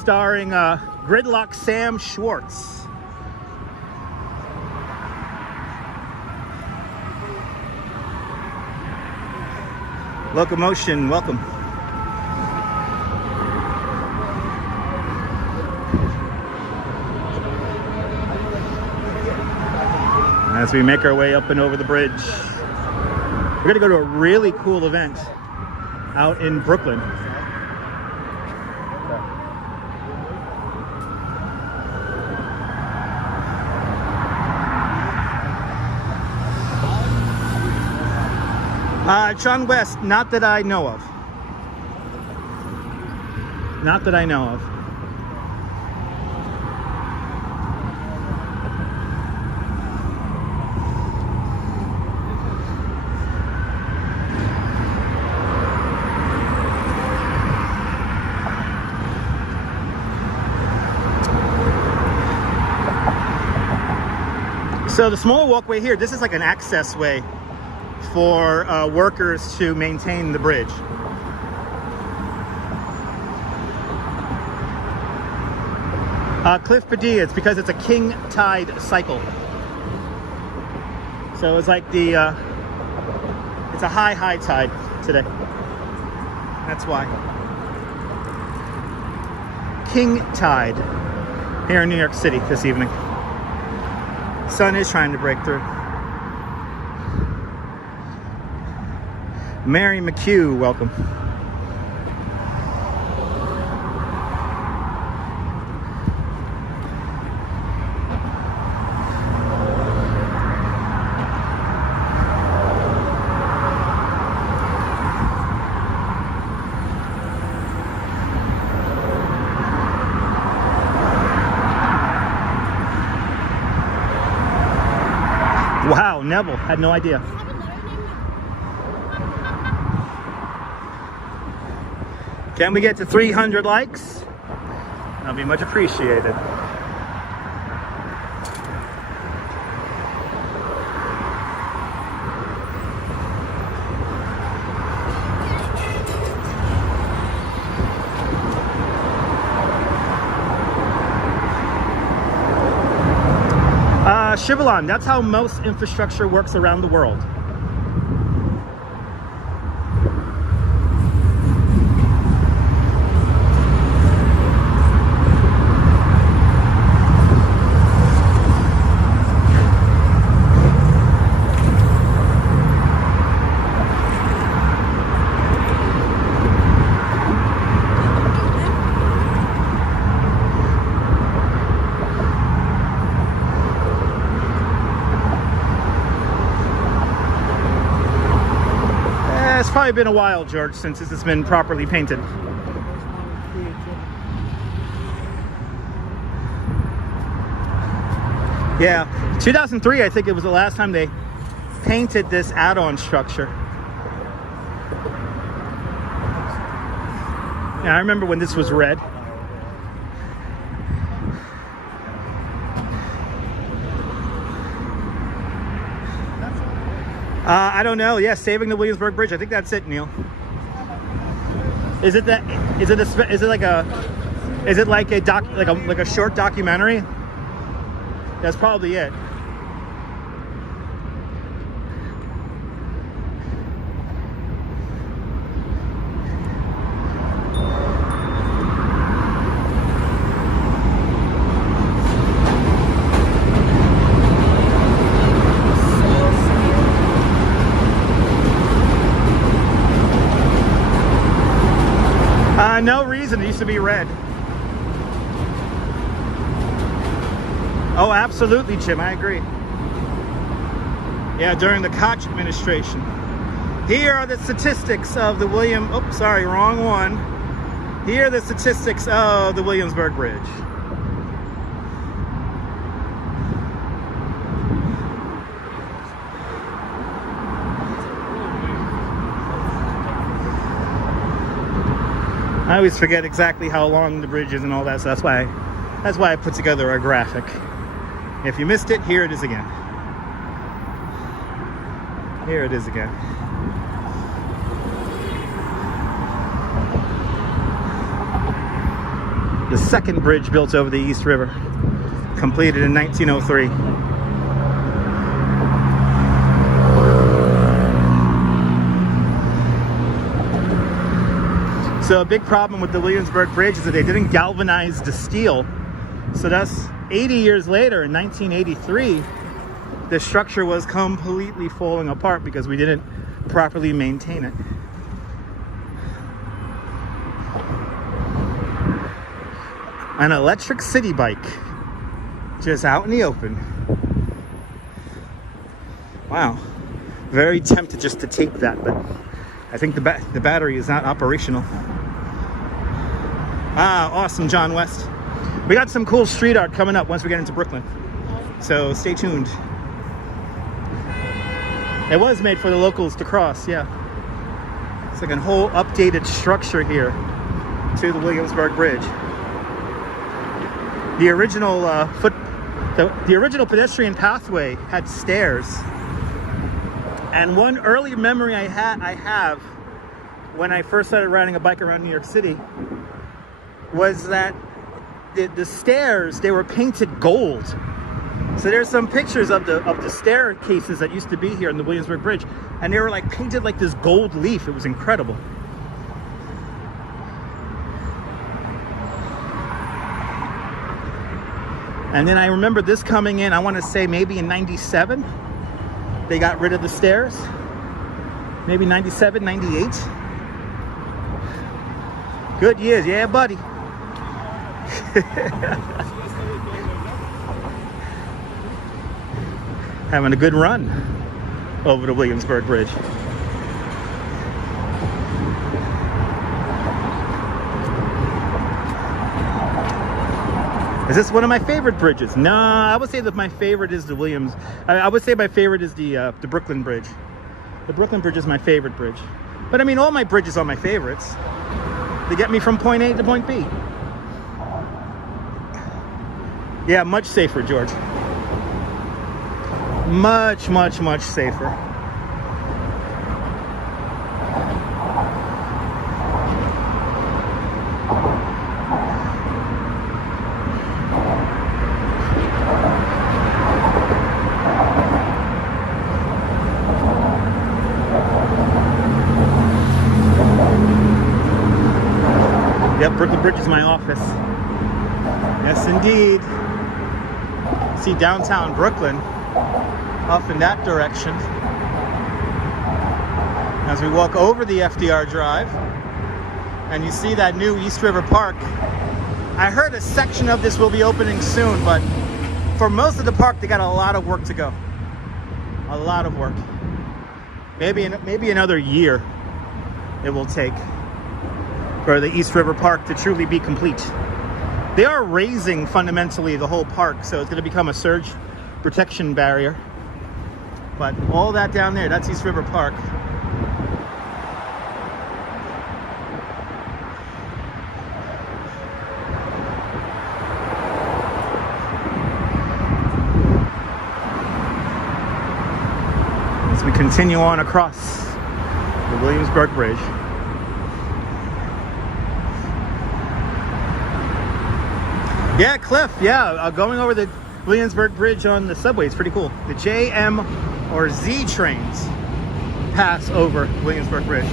starring Gridlock Sam Schwartz. Locomotion, welcome. As we make our way up and over the bridge, we're gonna go to a really cool event out in Brooklyn. John West, not that I know of. Not that I know of. So the small walkway here, this is like an access way for workers to maintain the bridge. Cliff Padilla, it's because it's a king tide cycle. So it's like the, it's a high tide today. That's why. King tide here in New York City this evening. Sun is trying to break through. Mary McHugh, welcome. Wow, Neville, had no idea. Can we get to 300 likes? That'll be much appreciated. Shivalon, that's how most infrastructure works around the world. It's probably been a while, George, since this has been properly painted. Yeah, 2003, I think it was the last time they painted this add-on structure. Yeah, I remember when this was red. I don't know. Yeah, saving the Williamsburg Bridge. I think that's it, Neil. Is it that? Is it a? Is it like a? Is it like a doc? Like a short documentary? That's probably it. No reason. It used to be red. Oh, absolutely, Jim. I agree. Yeah, during the Koch administration. Here are the statistics of the Oops, sorry, wrong one. Here are the statistics of the Williamsburg Bridge. I always forget exactly how long the bridge is and all that, so that's why I put together a graphic. If you missed it, here it is again. Here it is again. The second bridge built over the East River, completed in 1903. So a big problem with the Williamsburg Bridge is that they didn't galvanize the steel. So that's 80 years later, in 1983, the structure was completely falling apart because we didn't properly maintain it. An electric city bike, just out in the open. Wow. Very tempted just to tape that, but I think the battery is not operational. Ah, awesome, John West. We got some cool street art coming up once we get into Brooklyn, so stay tuned. It was made for the locals to cross, yeah. It's like a whole updated structure here to the Williamsburg Bridge. The original the original pedestrian pathway had stairs. And one early memory I have when I first started riding a bike around New York City was that the stairs, they were painted gold. So there's some pictures of the staircases that used to be here in the Williamsburg Bridge, and they were like painted like this gold leaf. It was incredible. And then I remember this coming in, I want to say maybe in 97. They got rid of the stairs. Maybe 97, 98. Good years, yeah, buddy. Having a good run over the Williamsburg Bridge. Is this one of my favorite bridges? No, I would say that my favorite is the I would say my favorite is the Brooklyn Bridge. The Brooklyn Bridge is my favorite bridge. But I mean, all my bridges are my favorites. They get me from point A to point B. Yeah, much safer, George. Much, much, much safer. Yep, Brooklyn Bridge is my office. Yes, indeed. See downtown Brooklyn off in that direction. As we walk over the FDR Drive, and you see that new East River Park. I heard a section of this will be opening soon, but for most of the park, they got a lot of work to go. A lot of work. Maybe another year it will take for the East River Park to truly be complete. They are raising fundamentally the whole park, so it's going to become a surge protection barrier. But all that down there, that's East River Park. As we continue on across the Williamsburg Bridge. Yeah, Cliff, yeah, going over the Williamsburg Bridge on the subway is pretty cool. The J, M, or Z trains pass over Williamsburg Bridge.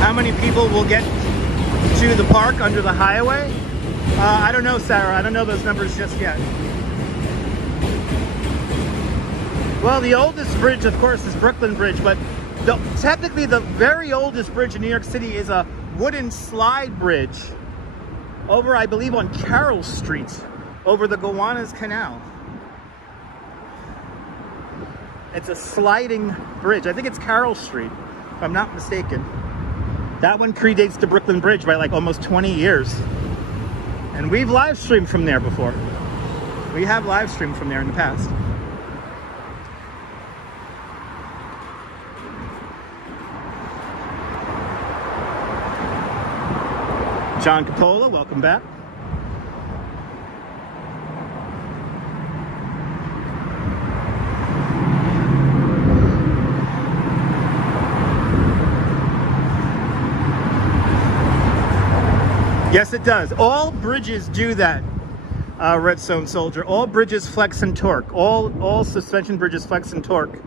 How many people will get to the park under the highway? I don't know, Sarah. I don't know those numbers just yet. Well, the oldest bridge, of course, is Brooklyn Bridge, but technically the very oldest bridge in New York City is a wooden slide bridge over, I believe, on Carroll Street, over the Gowanus Canal. It's a sliding bridge. I think it's Carroll Street, if I'm not mistaken. That one predates the Brooklyn Bridge by like almost 20 years. And we've live streamed from there before. We have live streamed from there in the past. John Capola, welcome back. Yes, it does. All bridges do that, Redstone Soldier. All bridges flex and torque. All suspension bridges flex and torque,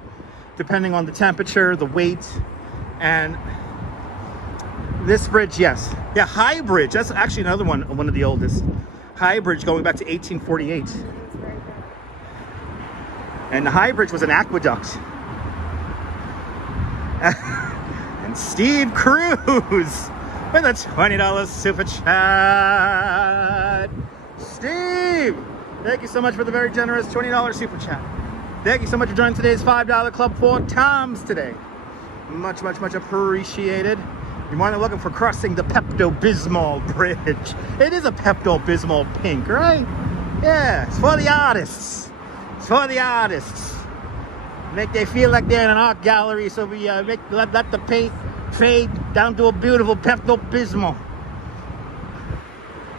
depending on the temperature, the weight, and this bridge, yes. Yeah, High Bridge, that's actually another one of the oldest. High Bridge going back to 1848. And the High Bridge was an aqueduct. And Steve Cruz with a $20 super chat. Steve, Thank you so much for the very generous $20 super chat. Thank you so much for joining today's $5 club 4 times today. Much, much, much appreciated. You're more than welcome for crossing the Pepto-Bismol bridge. It is a Pepto-Bismol pink, right? Yeah, it's for the artists. It's for the artists. Make they feel like they're in an art gallery, so we let the paint fade down to a beautiful Pepto-Bismol.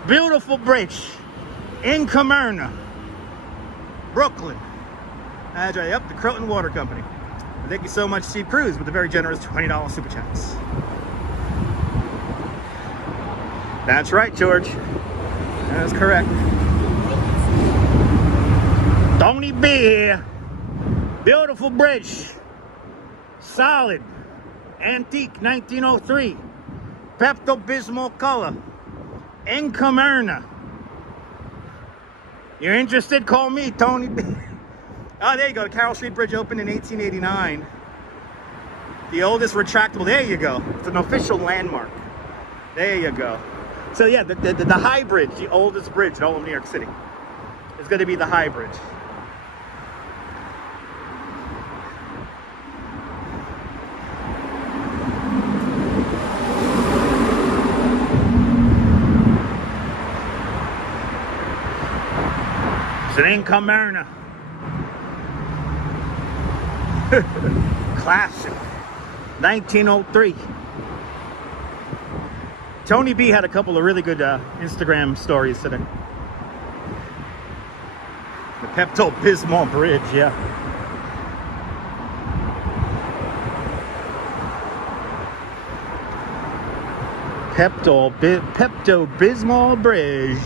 Beautiful bridge in Smyrna, Brooklyn. That's right, yep, the Croton Water Company. Thank you so much, Steve Cruz, with the very generous $20 super chats. That's right, George. That is correct. Tony B here. Beautiful bridge. Solid. Antique 1903. Pepto-Bismol color. In Smyrna. You're interested? Call me, Tony B. Oh, there you go. The Carroll Street Bridge opened in 1889. The oldest retractable. There you go. It's an official landmark. There you go. So yeah, the High Bridge, the oldest bridge in all of New York City, is going to be the High Bridge. It's in Smyrna. Classic. 1903. Tony B had a couple of really good Instagram stories today. The Pepto-Bismol bridge, yeah. Pepto-Bismol bridge.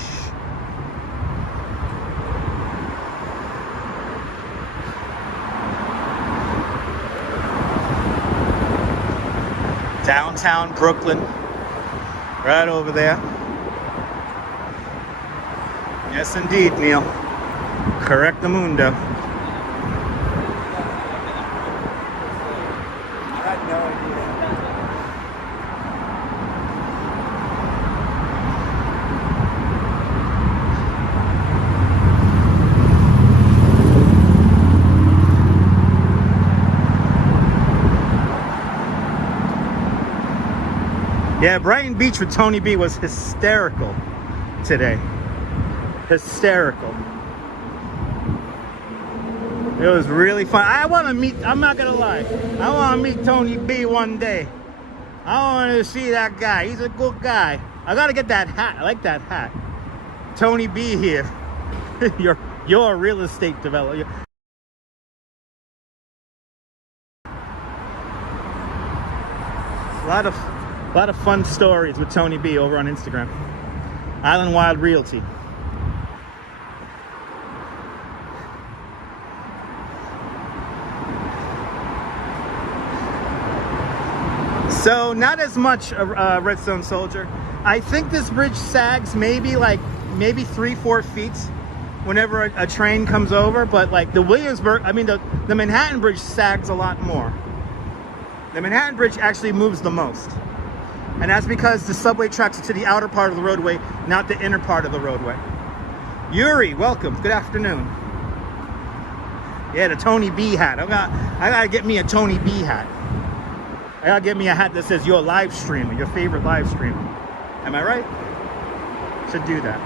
Downtown Brooklyn, right over there. Yes, indeed, Neil. Correctamundo. I had no idea. Yeah, Brighton Beach with Tony B was hysterical today. Hysterical. It was really fun. I want to meet, I'm not going to lie, I want to meet Tony B one day. I want to see that guy. He's a good guy. I got to get that hat. I like that hat. Tony B here. You're a real estate developer. A lot of fun stories with Tony B over on Instagram. Island Wild Realty. So not as much Redstone Soldier. I think this bridge sags maybe 3-4 feet whenever a train comes over, but like the Williamsburg, I mean the Manhattan Bridge sags a lot more. The Manhattan Bridge actually moves the most. And that's because the subway tracks are to the outer part of the roadway, not the inner part of the roadway. Yuri, welcome. Good afternoon. Yeah, the Tony B hat. I gotta get me a Tony B hat. I gotta get me a hat that says your live streamer, your favorite live streamer. Am I right? Should do that.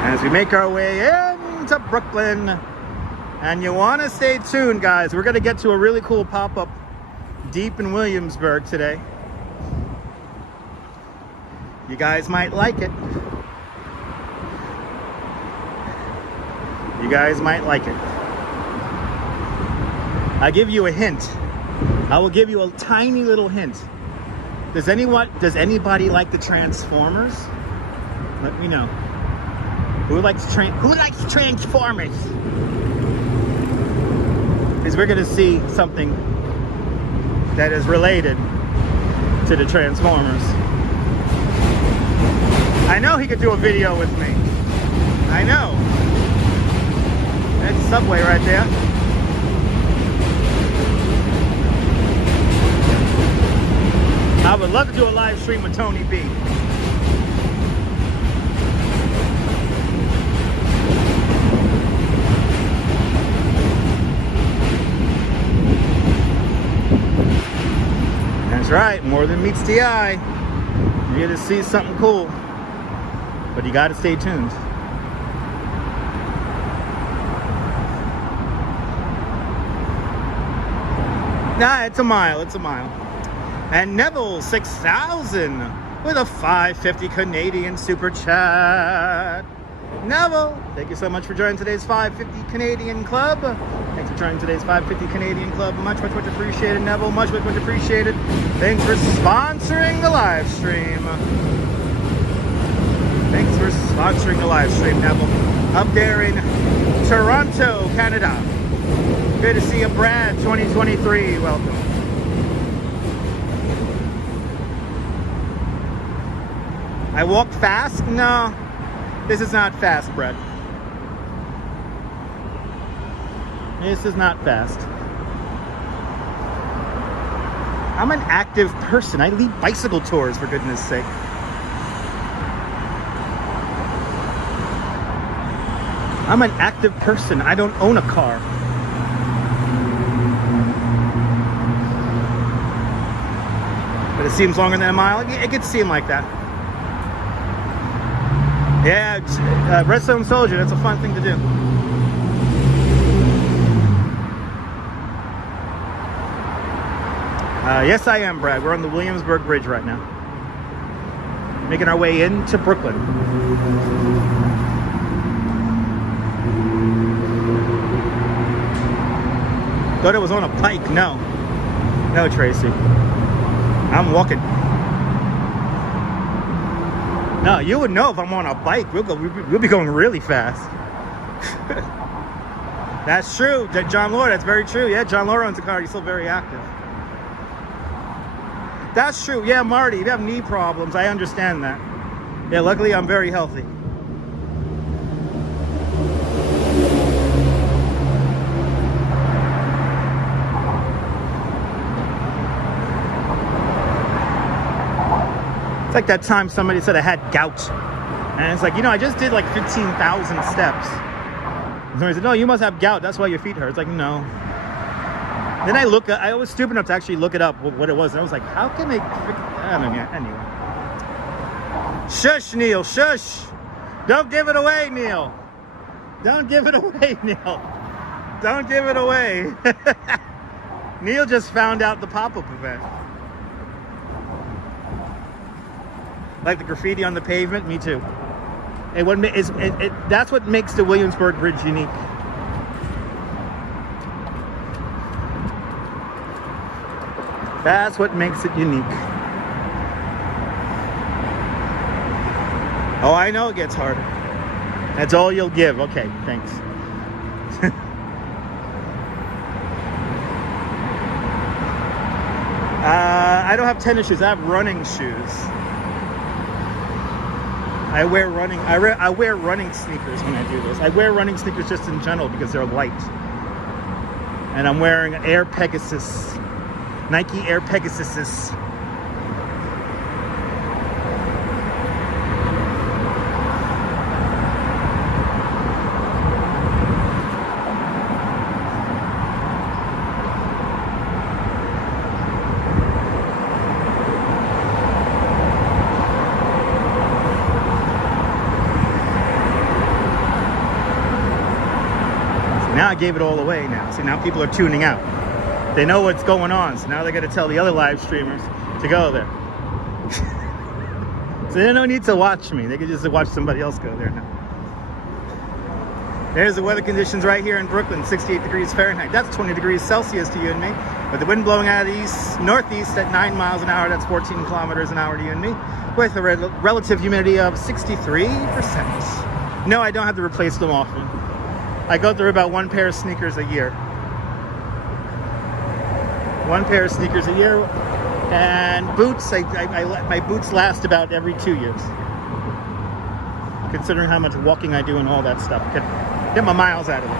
As we make our way into Brooklyn, and you want to stay tuned, guys. We're going to get to a really cool pop-up deep in Williamsburg today. You guys might like it. You guys might like it. I give you a hint. I will give you a tiny little hint. Does anybody like the Transformers? Let me know. Who likes Transformers? Because we're going to see something that is related to the Transformers. I know he could do a video with me. I know. That's Subway right there. I would love to do a live stream with Tony B. That's right, more than meets the eye. You're going to see something cool, but you got to stay tuned. Nah, it's a mile, it's a mile. And Neville 6000 with a 550 Canadian super chat. Neville, thank you so much for joining today's 550 Canadian Club. Thanks for joining today's 550 Canadian Club. Much appreciated, Neville. Much appreciated. Thanks for sponsoring the live stream. Thanks for sponsoring the live stream, Neville. Up there in Toronto, Canada. Good to see you, Brad, 2023. Welcome. I walked fast? No, this is not fast, Brad. This is not fast. I'm an active person. I lead bicycle tours, for goodness sake. I'm an active person. I don't own a car. But it seems longer than a mile. It could seem like that. Yeah, Redstone Soldier, that's a fun thing to do. Yes, I am, Brad. We're on the Williamsburg Bridge right now. Making our way into Brooklyn. Thought it was on a bike. No. No, Tracy. I'm walking. No, you would know if I'm on a bike. We'll be going really fast. That's true. John Laura, that's very true. Yeah, John Laura owns a car. He's still very active. That's true. Yeah, Marty, if you have knee problems, I understand that. Yeah, luckily I'm very healthy. It's like that time somebody said I had gout. And it's like, you know, I just did like 15,000 steps. And somebody said, no, you must have gout. That's why your feet hurt. It's like, no. Then I was stupid enough to actually look it up, what it was. And I was like, how can they... I don't know, anyway. Shush, Neil, shush. Don't give it away, Neil. Don't give it away, Neil. Don't give it away. Neil just found out the pop-up event. Like the graffiti on the pavement, me too. That's what makes the Williamsburg Bridge unique. That's what makes it unique. Oh, I know it gets harder. That's all you'll give. Okay, thanks. I don't have tennis shoes. I have running shoes. I wear running sneakers when I do this. I wear running sneakers just in general because they're light. And I'm wearing Air Pegasus. Nike Air Pegasus. Now I gave it all away now. See, now people are tuning out. They know what's going on, so now they got to tell the other live streamers to go there. So they don't need to watch me. They can just watch somebody else go there now. There's the weather conditions right here in Brooklyn, 68 degrees Fahrenheit. That's 20 degrees Celsius to you and me. With the wind blowing out of the northeast at 9 miles an hour, that's 14 kilometers an hour to you and me. With a relative humidity of 63%. No, I don't have to replace them often. I go through about one pair of sneakers a year. One pair of sneakers a year. And boots, I let my boots last about every 2 years. Considering how much walking I do and all that stuff. Get my miles out of it.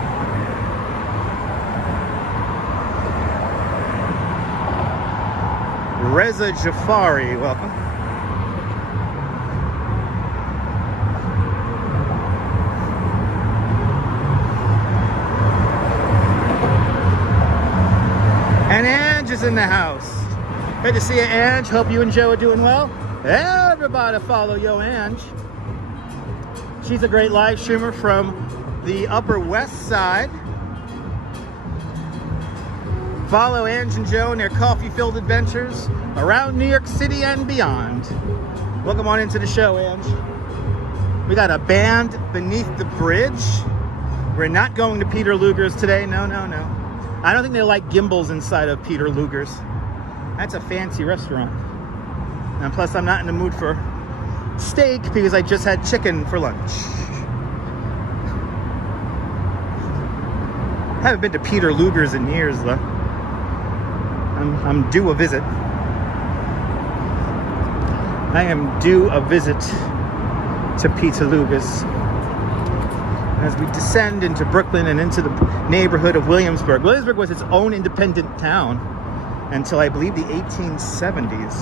Reza Jafari, welcome. And Ange is in the house. Good to see you, Ange. Hope you and Joe are doing well. Everybody follow Yo Ange. She's a great live streamer from the Upper West Side. Follow Ange and Joe and their coffee-filled adventures around New York City and beyond. Welcome on into the show, Ange. We got a band beneath the bridge. We're not going to Peter Luger's today. No, no, no. I don't think they like Gimble's inside of Peter Luger's. That's a fancy restaurant. And plus, I'm not in the mood for steak because I just had chicken for lunch. Haven't been to Peter Luger's in years, though. I'm due a visit. I am due a visit to Peter Luger's. As we descend into Brooklyn and into the neighborhood of Williamsburg. Williamsburg was its own independent town until I believe the 1870s.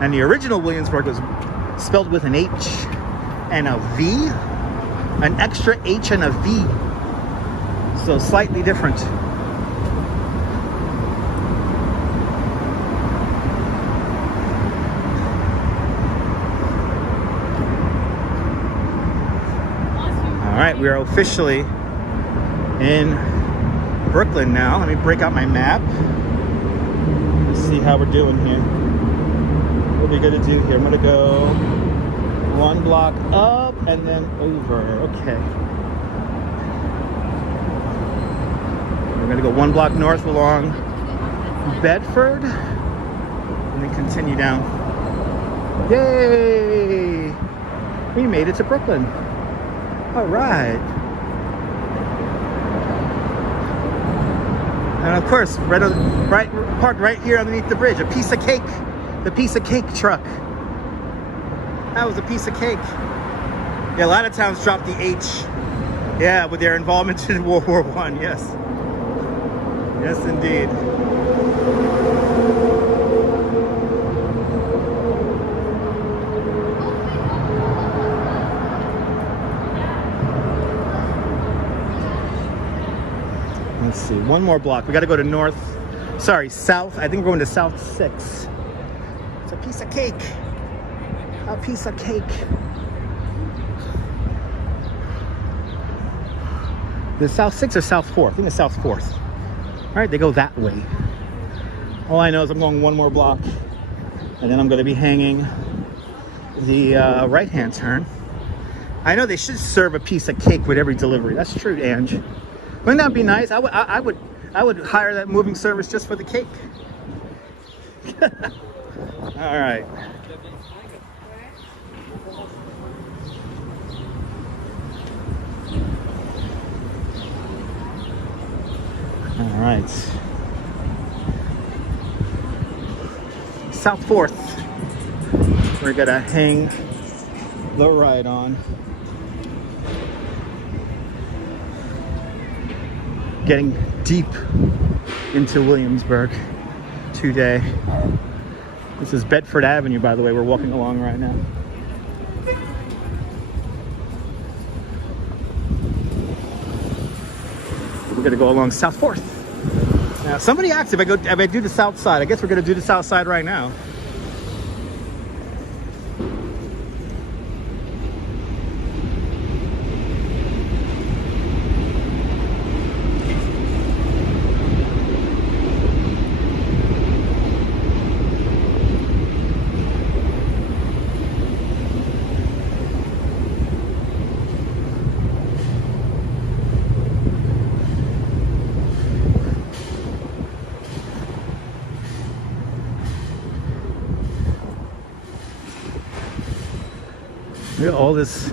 And the original Williamsburg was spelled with an H and a V, an extra H and a V. So slightly different. All right, we are officially in Brooklyn now. Let me break out my map. Let's see how we're doing here. What are we gonna do here? I'm gonna go one block up and then over. Okay. We're gonna go one block north along Bedford and then continue down. Yay! We made it to Brooklyn. All right. And of course, parked right here underneath the bridge, a piece of cake. The piece of cake truck. That was a piece of cake. Yeah, a lot of towns dropped the H. Yeah, with their involvement in World War I, yes. Yes, indeed. Let's see, one more block. We got to go to south. I think we're going to South 6. It's a piece of cake. A piece of cake. The South 6 or South 4? I think it's South 4th. All right, they go that way. All I know is I'm going one more block, and then I'm going to be hanging the right-hand turn. I know they should serve a piece of cake with every delivery. That's true, Ange. Wouldn't that be nice? I would hire that moving service just for the cake. All right. All right. South 4th. We're gonna hang the right on. Getting deep into Williamsburg today. This is Bedford Avenue, by the way, we're walking along right now. We're gonna go along South 4th. Now, somebody asked if I do the south side. I guess we're gonna do the south side right now. Look at all this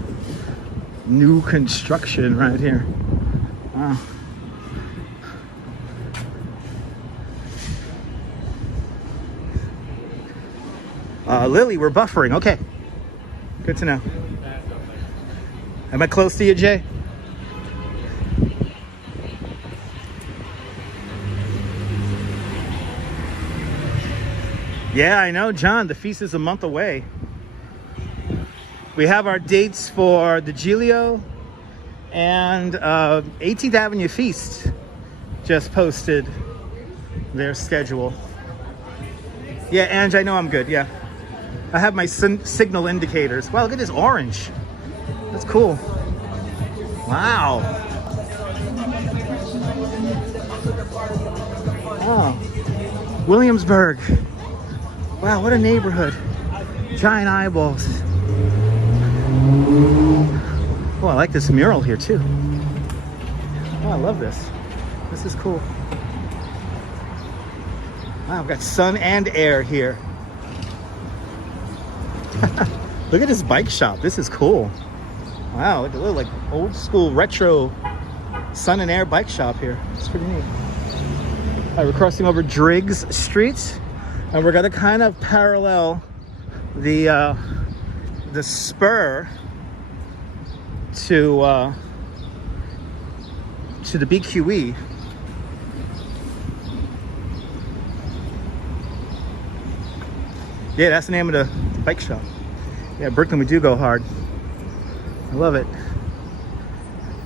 new construction right here. Wow. Lily, we're buffering. Okay. Good to know. Am I close to you, Jay? Yeah, I know, John. The feast is a month away. We have our dates for the Giglio and 18th Avenue Feast just posted their schedule. Yeah, Ange, I know I'm good. Yeah. I have my signal indicators. Wow, look at this orange. That's cool. Wow. Oh, Williamsburg. Wow, what a neighborhood. Giant eyeballs. Oh, I like this mural here too. Oh, I love this. This is cool. Wow, I've got sun and air here. Look at this bike shop. This is cool. Wow, look at a little like old school retro sun and air bike shop here. It's pretty neat. All right, we're crossing over Driggs Street, and we're gonna kind of parallel the spur to the BQE. Yeah, that's the name of the bike shop. Yeah, Brooklyn, we do go hard. I love it.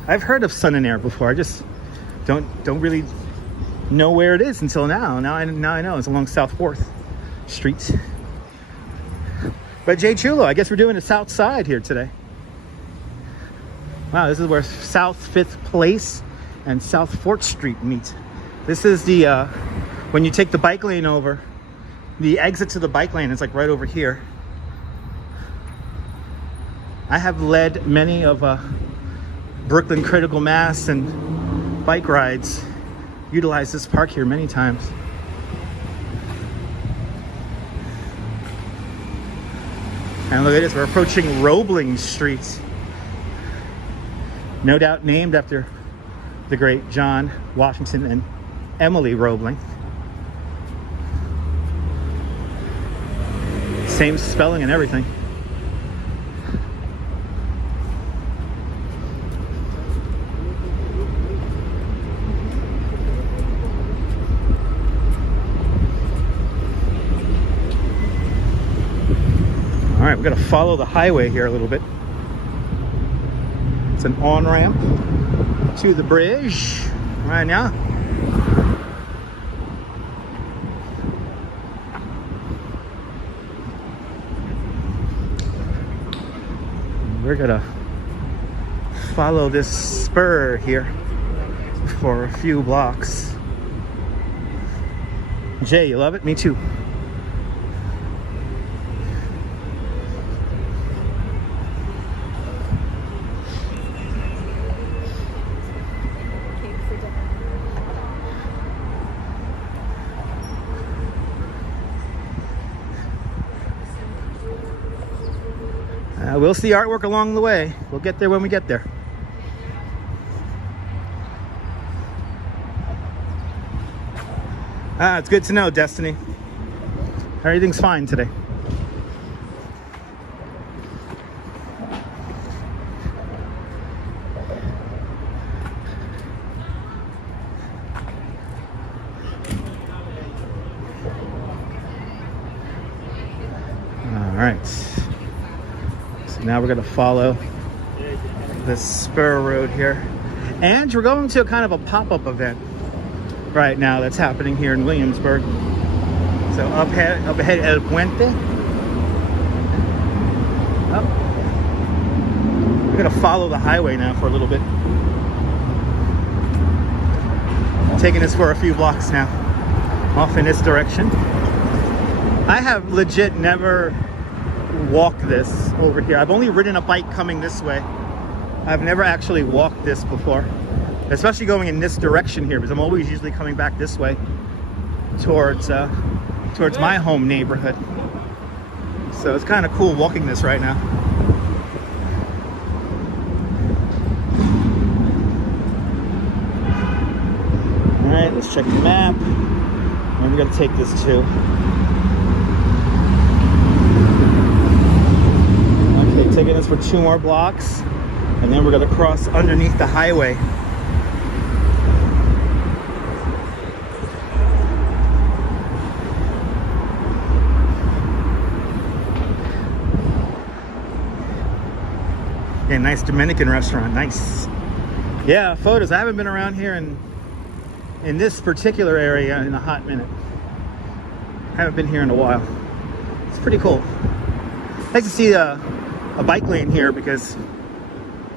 I've heard of Sun and Air before. I just don't really know where it is until now. Now I know it's along South 4th Street. But Jay Chulo, I guess we're doing the South Side here today. Wow, this is where South 5th Place and South 4th Street meet. This is the when you take the bike lane over, the exit to the bike lane is like right over here. I have led many of Brooklyn critical mass and bike rides. Utilized this park here many times. And look at this, we're approaching Roebling Street. No doubt named after the great John Washington and Emily Roebling. Same spelling and everything. All right, we're gonna follow the highway here a little bit. It's an on-ramp to the bridge right now. We're gonna follow this spur here for a few blocks. Jay, you love it? Me too. We'll see artwork along the way. We'll get there when we get there. It's good to know, Destiny. Everything's fine today. All right. Now we're going to follow this spur road here. And we're going to a kind of a pop-up event right now that's happening here in Williamsburg. So up ahead El Puente. Oh. We're going to follow the highway now for a little bit. I'm taking this for a few blocks now. Off in this direction. I have legit never walked this over here. I've only ridden a bike coming this way. I've never actually walked this before, especially going in this direction here, because I'm always usually coming back this way towards my home neighborhood. So it's kind of cool walking this right now. All right, let's check the map. And we're gonna take this too. Taking us for 2 more blocks, and then we're going to cross underneath the highway. Okay, nice Dominican restaurant. Nice. Yeah, photos. I haven't been around here in this particular area in a hot minute. Haven't been here in a while. It's pretty cool. Nice to see a bike lane here because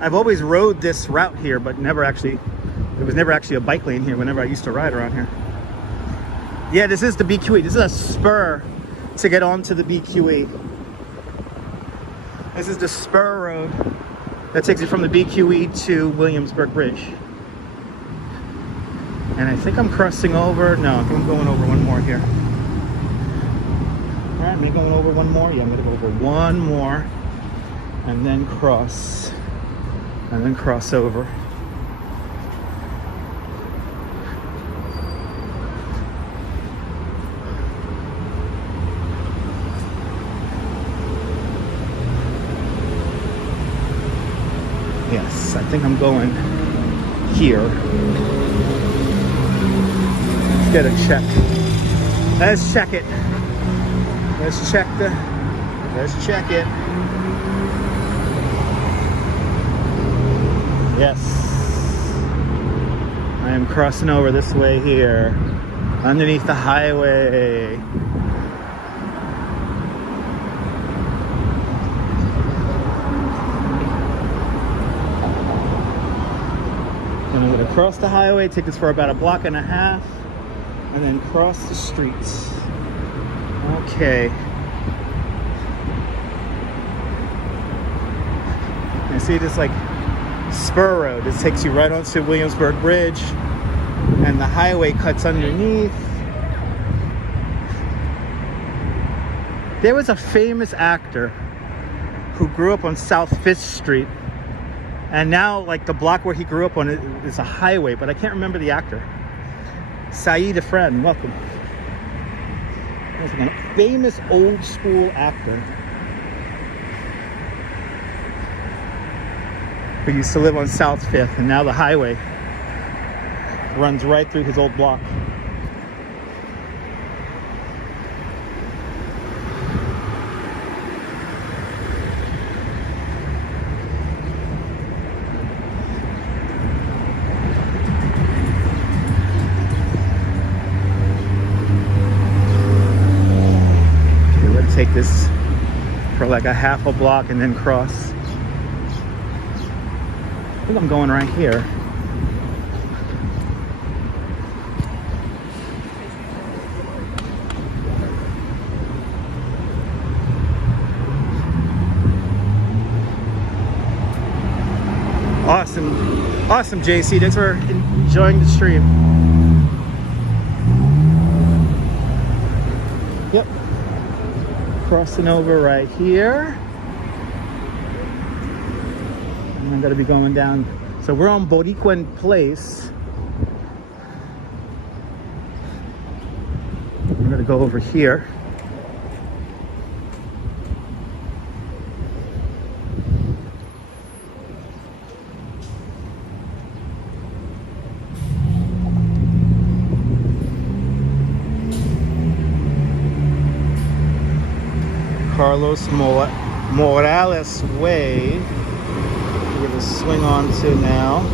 I've always rode this route here, but there was never actually a bike lane here whenever I used to ride around here. Yeah, this is the BQE. This is a spur to get onto the BQE. This is the spur road that takes you from the BQE to Williamsburg Bridge. And I think I'm crossing over. No, I think I'm going over one more here. All right, am I going over one more? Yeah, I'm gonna go over one more and then cross over. Yes, I think I'm going here. Let's get a check. Let's check it. Let's check it. Yes. I am crossing over this way here. Underneath the highway. And I'm going to cross the highway, take us for about a block and a half, and then cross the streets. Okay. And see this like spur road. This takes you right onto Williamsburg Bridge, and the highway cuts underneath. There was a famous actor who grew up on South 5th Street. And now, like, the block where he grew up on is a highway, but I can't remember the actor. Saeed Efren, welcome. He's like a famous old school actor who used to live on South 5th, and now the highway runs right through his old block. Take this for like a half a block and then cross. I think I'm going right here. Awesome JC, thanks for enjoying the stream. Yep. Crossing over right here, and I'm gonna be going down. So we're on Boricuan Place. I'm gonna go over here. Carlos Morales Way. We're gonna swing on to now.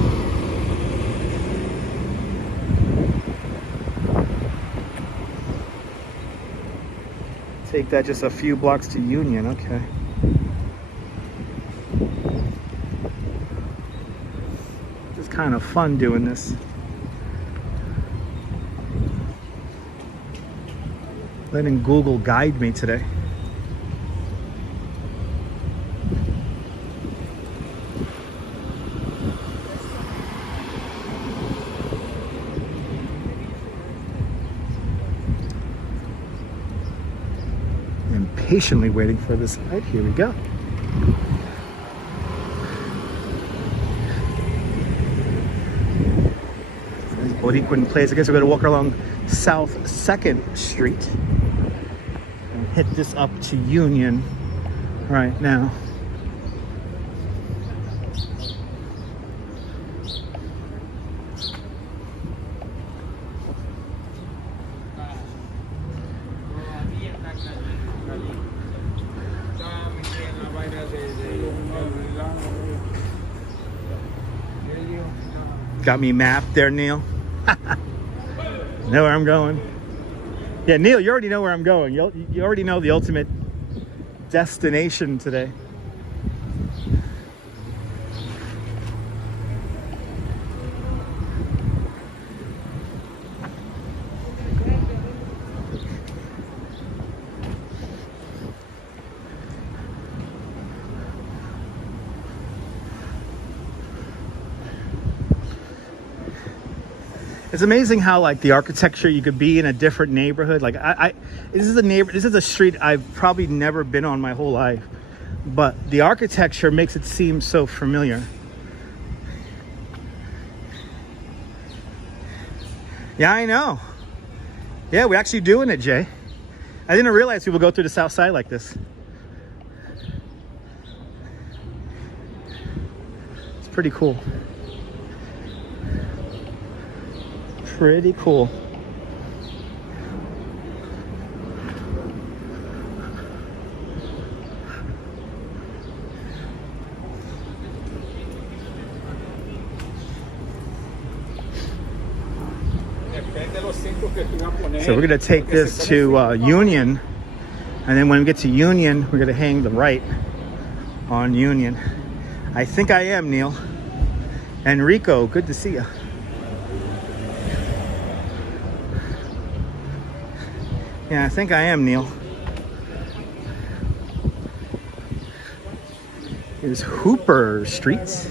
Take that just a few blocks to Union, okay. It's kind of fun doing this. Letting Google guide me today. Patiently waiting for this light. Here we go. There's Boricuan Place. I guess we're going to walk along South 2nd Street and hit this up to Union right now. Got me mapped there, Neil. Know where I'm going. Yeah, Neil, you already know where I'm going. You already know the ultimate destination today. It's amazing how like the architecture, you could be in a different neighborhood. Like this is a street I've probably never been on my whole life, but the architecture makes it seem so familiar. Yeah, I know. Yeah, we're actually doing it, Jay. I didn't realize people go through the south side like this. It's pretty cool. Pretty cool. So we're gonna take this to Union, and then when we get to Union, we're gonna hang the right on Union. I think I am, Neil. Enrico, good to see you. Yeah, I think I am, Neil. Here's Hooper Streets.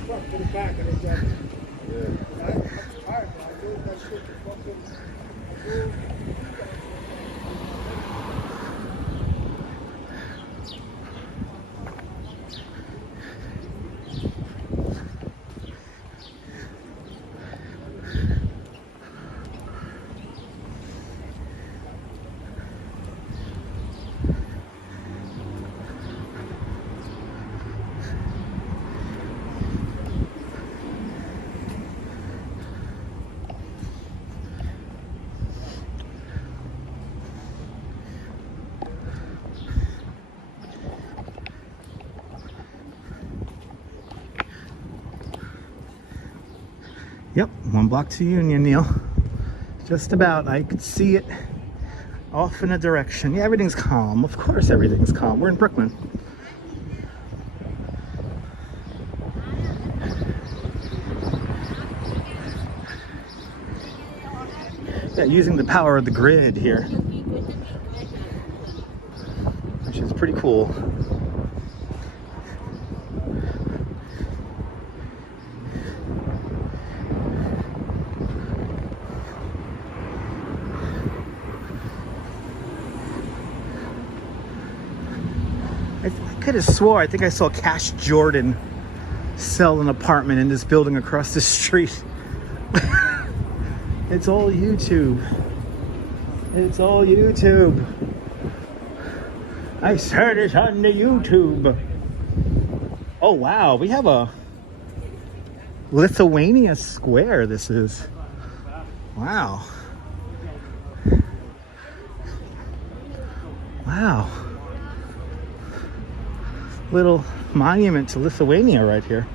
Yep, 1 block to Union, Neil. Just about. I could see it off in a direction. Yeah, everything's calm. Of course everything's calm. We're in Brooklyn. Yeah, using the power of the grid here, which is pretty cool. I could have swore, I think I saw Cash Jordan sell an apartment in this building across the street. It's all YouTube. It's all YouTube. I heard it on the YouTube. Oh wow, we have a Lithuania square, this is. Wow. Wow. Little monument to Lithuania right here.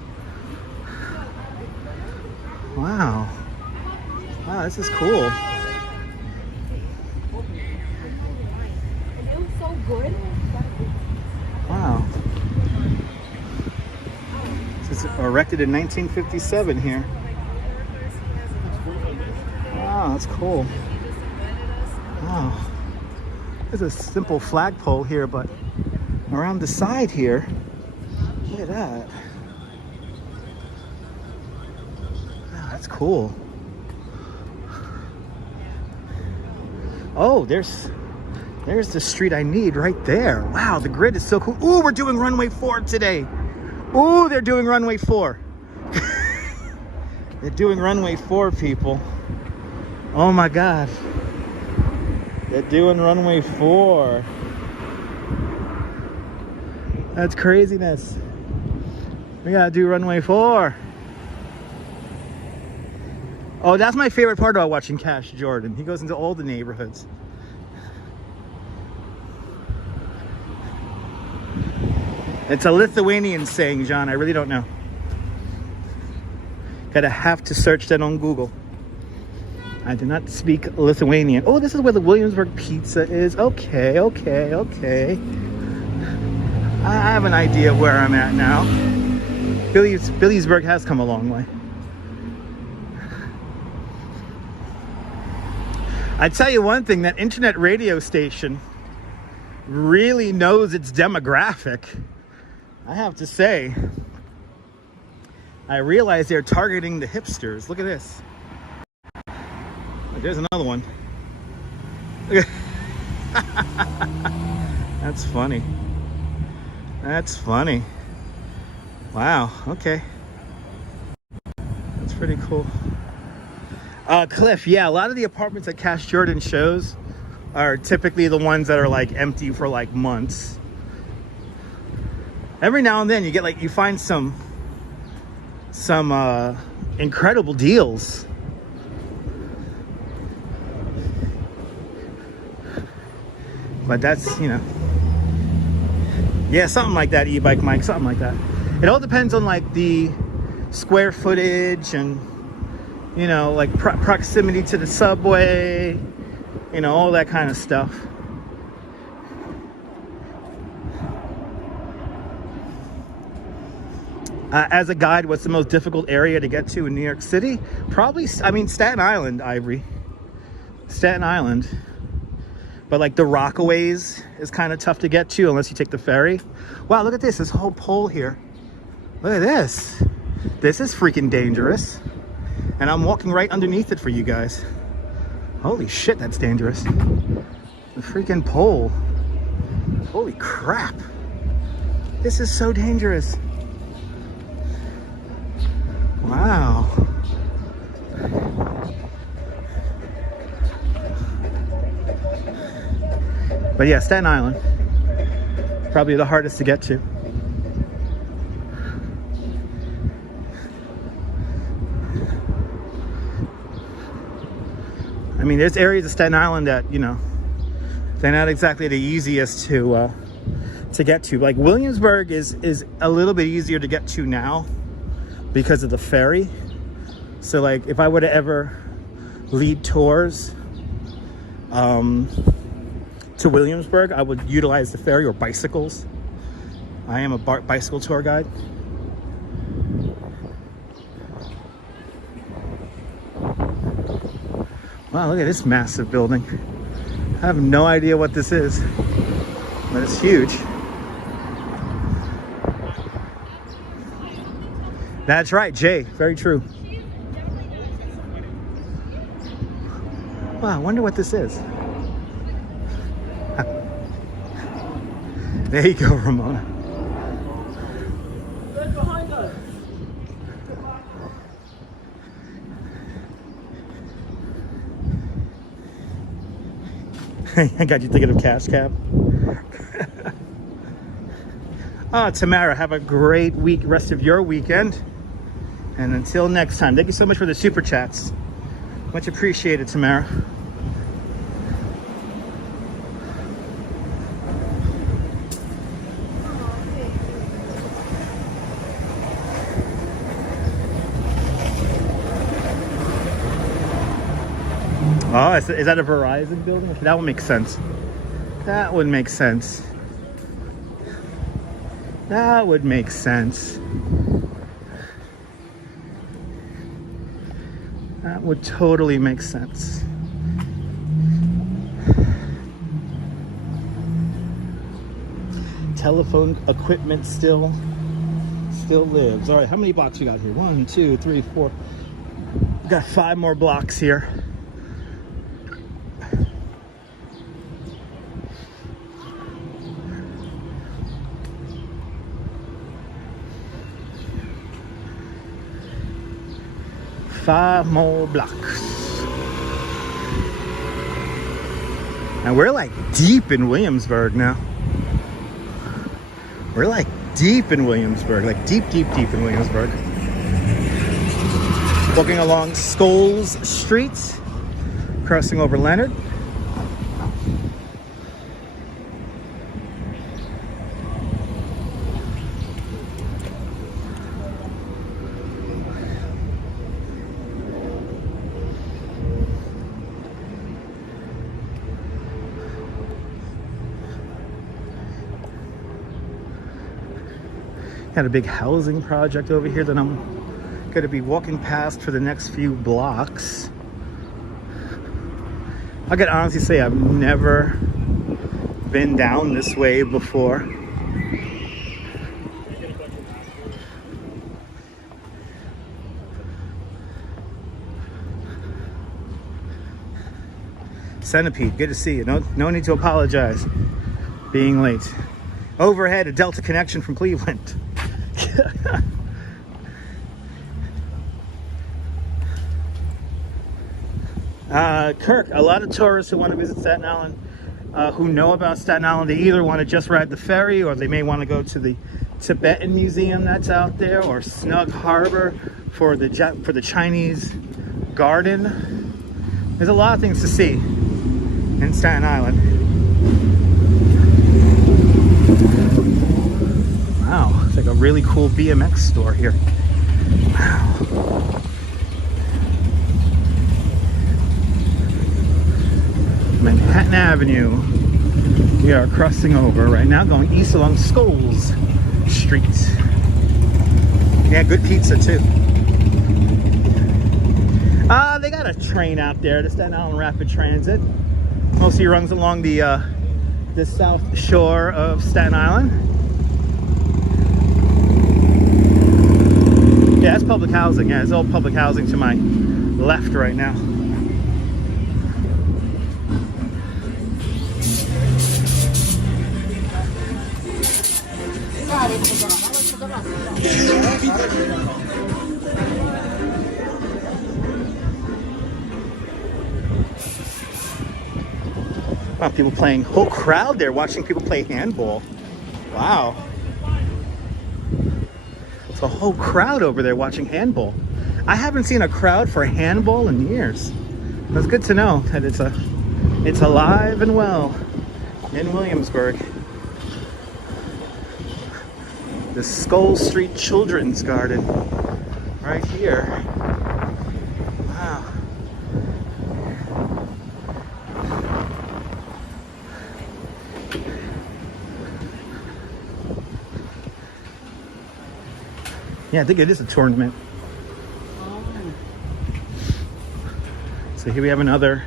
Wow. Wow, this is cool. It was so good. Wow. This is erected in 1957 here. Wow, that's cool. Wow. There's a simple flagpole here, but around the side here, look at that. Wow, that's cool. Oh, there's the street I need right there. Wow, the grid is so cool. Ooh, we're doing runway 4 today. Ooh, they're doing runway 4. They're doing runway 4, people. Oh my God. They're doing runway 4. That's craziness. We gotta do runway 4. Oh, that's my favorite part about watching Cash Jordan. He goes into all the neighborhoods. It's a Lithuanian saying, John. I really don't know. Gotta have to search that on Google. I do not speak Lithuanian. Oh, this is where the Williamsburg pizza is. Okay, okay, okay. I have an idea of where I'm at now. Williamsburg has come a long way. I tell you one thing, that internet radio station really knows its demographic. I have to say, I realize they're targeting the hipsters. Look at this. There's another one. That's funny. That's funny. Wow, okay. That's pretty cool. Cliff, yeah, a lot of the apartments that Cash Jordan shows are typically the ones that are like empty for like months. Every now and then you get like, you find some incredible deals. But that's, you know, yeah, something like that, e-bike Mike, something like that. It all depends on like the square footage and, you know, like proximity to the subway, you know, all that kind of stuff. As a guide, what's the most difficult area to get to in New York City? Probably, I mean, Staten Island, Ivory. Staten Island. But like the Rockaways is kind of tough to get to unless you take the ferry. Wow, look at this whole pole here. Look at this. This is freaking dangerous. And I'm walking right underneath it for you guys. Holy shit, that's dangerous. The freaking pole. Holy crap. This is so dangerous. Wow. But yeah, Staten Island, probably the hardest to get to. I mean, there's areas of Staten Island that, you know, they're not exactly the easiest to get to. Like Williamsburg is a little bit easier to get to now because of the ferry. So like if I were to ever lead tours, to Williamsburg, I would utilize the ferry or bicycles. I am a bicycle tour guide. Wow, look at this massive building. I have no idea what this is, but it's huge. That's right, Jay, very true. Wow, I wonder what this is. There you go, Ramona. Right behind us. I got you thinking of Cash Cab. Oh, Tamara, have a great week, rest of your weekend. And until next time, thank you so much for the super chats. Much appreciated, Tamara. Oh, is that a Verizon building? Okay, that would make sense. That would make sense. That would make sense. That would totally make sense. Telephone equipment still lives. All right, how many blocks we got here? 1, 2, 3, 4. We got 5 more blocks here. Five more blocks. And we're like deep in Williamsburg now. We're like deep in Williamsburg, like deep in Williamsburg. Walking along Scholes Street, crossing over Leonard. Got a big housing project over here that I'm going to be walking past for the next few blocks. I could honestly say I've never been down this way before. Centipede, good to see you. No need to apologize being late. Overhead, a Delta connection from Cleveland. Kirk, a lot of tourists who want to visit Staten Island, who know about Staten Island, they either want to just ride the ferry, or they may want to go to the Tibetan Museum that's out there, or Snug Harbor for the Chinese Garden. There's a lot of things to see in Staten Island. Wow, it's like a really cool BMX store here. Wow. Manhattan Avenue. We are crossing over right now, going east along Scholes Street. Yeah, good pizza too. They got a train out there, the Staten Island Rapid Transit. Mostly runs along the south shore of Staten Island. Yeah, it's public housing. Yeah, it's all public housing to my left right now. Wow, people playing, whole crowd there watching people play handball. Wow. It's a whole crowd over there watching handball. I haven't seen a crowd for handball in years. That's good to know that it's alive and well in Williamsburg. The Skull Street Children's Garden right here. Wow. Yeah, I think it is a tournament. So here we have another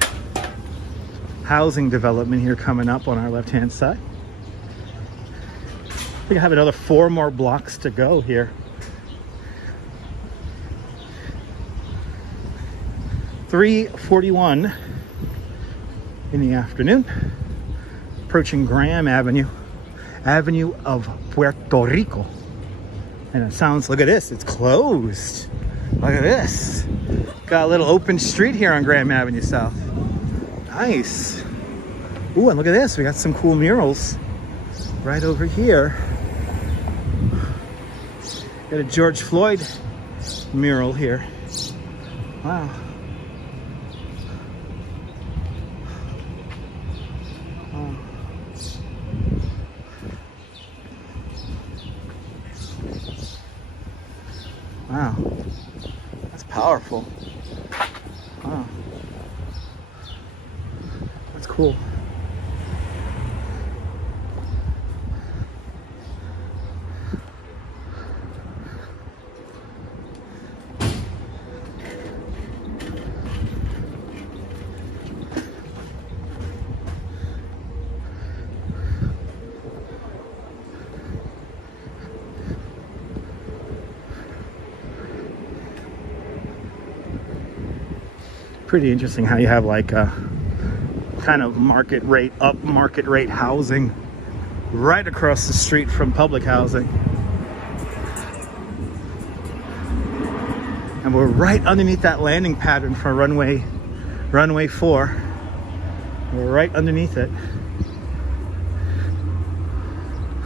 housing development here coming up on our left-hand side. I think I have another 4 more blocks to go here. 3:41 in the afternoon. Approaching Graham Avenue, Avenue of Puerto Rico. And it sounds, look at this, it's closed. Look at this. Got a little open street here on Graham Avenue South. Nice. Ooh, and look at this, we got some cool murals right over here. Got a George Floyd mural here. Wow. Wow, that's powerful. Wow, that's cool. Pretty interesting how you have like a kind of market rate housing right across the street from public housing. And we're right underneath that landing pattern for runway 4. We're right underneath it.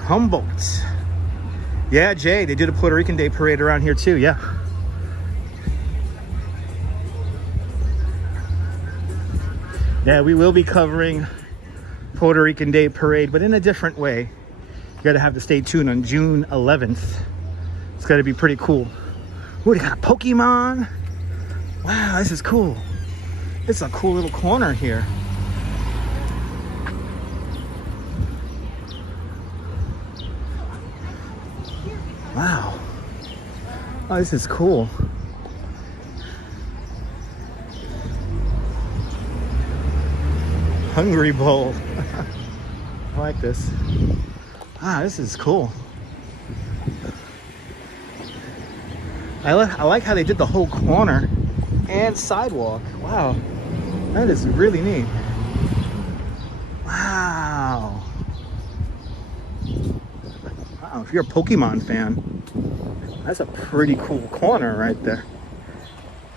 Humboldt. Yeah, Jay, they did a Puerto Rican Day parade around here too, yeah. Yeah, we will be covering Puerto Rican Day Parade, but in a different way. You gotta have to stay tuned on June 11th. It's gotta be pretty cool. Ooh, they got a Pokemon. Wow, this is cool. This is a cool little corner here. Wow. Oh, this is cool. Hungry Bowl. I like this. Ah, this is cool. I like how they did the whole corner and sidewalk. Wow. That is really neat. Wow. Wow, if you're a Pokemon fan, that's a pretty cool corner right there.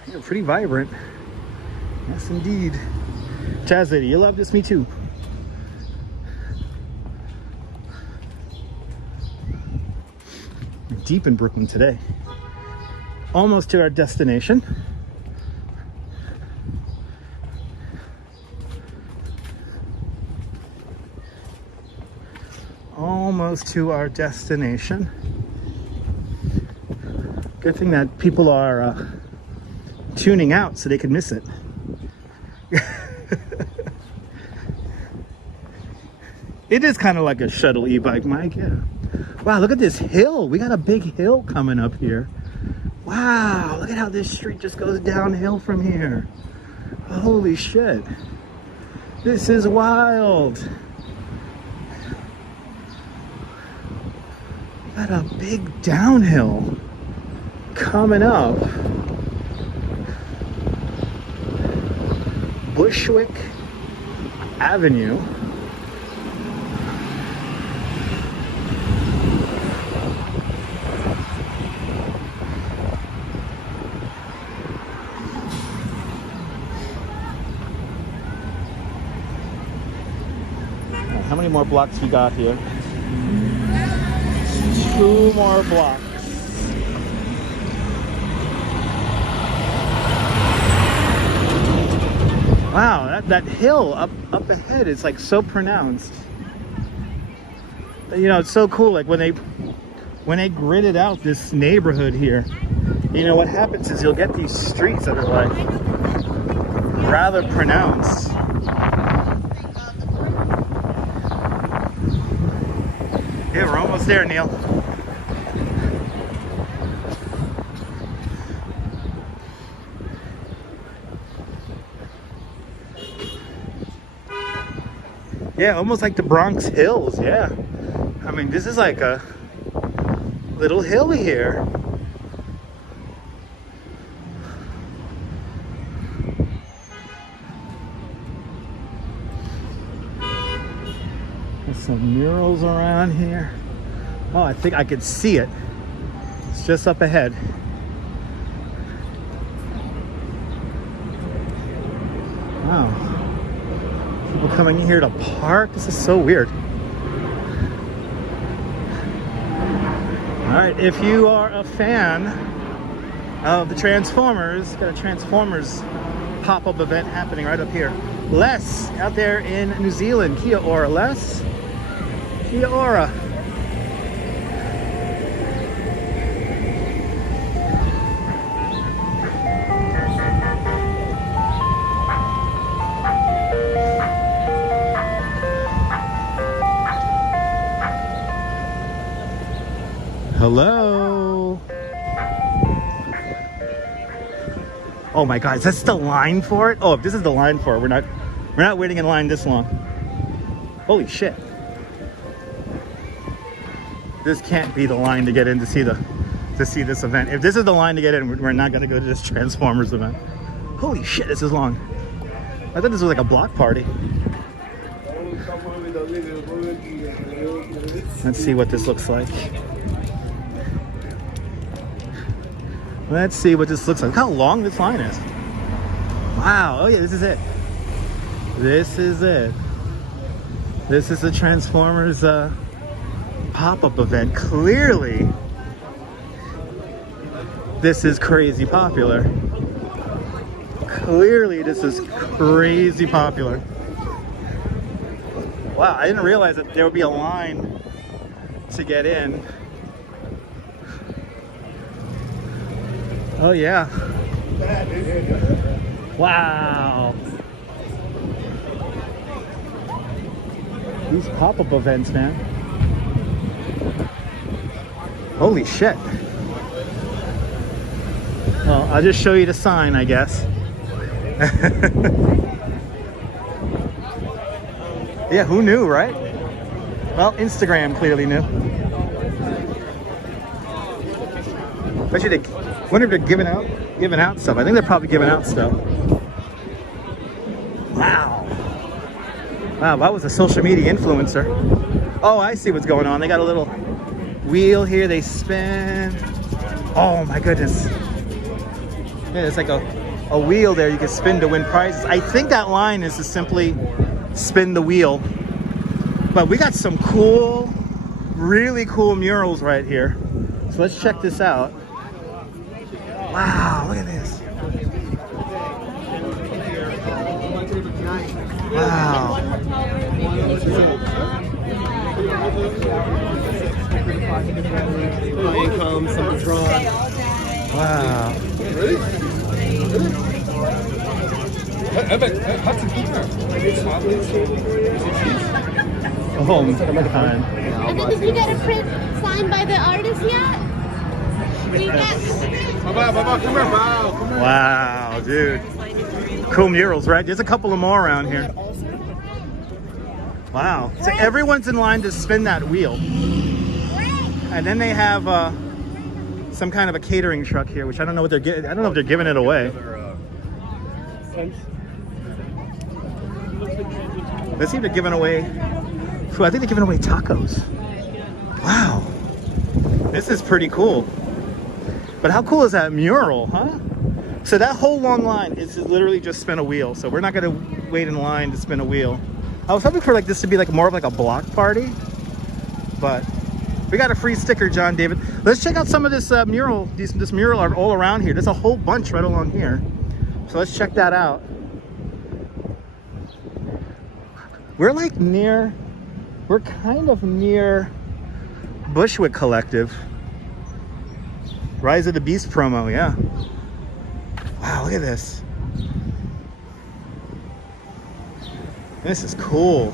You're pretty vibrant. Yes, indeed. Jazz Lady, you love this? Me too. We're deep in Brooklyn today. Almost to our destination. Almost to our destination. Good thing that people are tuning out so they can miss it. It is kind of like a shuttle e-bike, Mike. Yeah. Wow, look at this hill. We got a big hill coming up here. Wow, look at how this street just goes downhill from here. Holy shit. This is wild. Got a big downhill coming up. Bushwick Avenue. How many more blocks we got here? 2 more blocks. Wow, that hill up ahead is like so pronounced. You know, it's so cool. Like when they gridded out this neighborhood here, you know what happens is you'll get these streets that are like rather pronounced. Yeah, we're almost there, Neil. Yeah, almost like the Bronx Hills, yeah. I mean, this is like a little hill here. There's some murals around here. Oh, I think I could see it. It's just up ahead. Wow. People coming in here to park. This is so weird. All right, if you are a fan of the Transformers, got a Transformers pop-up event happening right up here. Les, out there in New Zealand. Kia ora, Les. Kia ora. Hello. Oh my God, is that the line for it? Oh, if this is the line for it, we're not waiting in line this long. Holy shit. This can't be the line to get in to see this event. If this is the line to get in, we're not gonna go to this Transformers event. Holy shit, this is long. I thought this was like a block party. Let's see what this looks like. Let's see what this looks like. Look how long this line is. Wow. Oh yeah, this is it. This is it. This is the Transformers pop-up event. Clearly, this is crazy popular. Clearly, this is crazy popular. Wow, I didn't realize that there would be a line to get in. Oh yeah. Wow. These pop-up events, man. Holy shit. Well, I'll just show you the sign, I guess. Yeah, who knew, right? Well, Instagram clearly knew. Bet you they wonder if they're giving out stuff. I think they're probably giving out stuff. Wow. Wow, that was a social media influencer. Oh, I see what's going on. They got a little wheel here they spin. Oh my goodness. Yeah, it's like a wheel there you can spin to win prizes. I think that line is to simply spin the wheel. But we got some cool, really cool murals right here. So let's check this out. Wow, look at this. Wow. Income from the draw. Wow. Oh, man. And then did you get a print signed by the artist yet? Wow, dude. Cool murals, right? There's a couple of more around here. Wow. So everyone's in line to spin that wheel. And then they have some kind of a catering truck here, which I don't know what they're getting. I don't know if they're giving it away. Let's see if they're giving away. I think they're giving away tacos. Wow. This is pretty cool. But how cool is that mural, huh? So that whole long line is literally just spin a wheel. So we're not gonna wait in line to spin a wheel. I was hoping for like this to be like more of like a block party, but we got a free sticker, John David. Let's check out some of this mural. This mural are all around here. There's a whole bunch right along here. So let's check that out. We're like near, we're kind of near Bushwick Collective. Rise of the Beast promo, yeah. Wow, look at this. This is cool.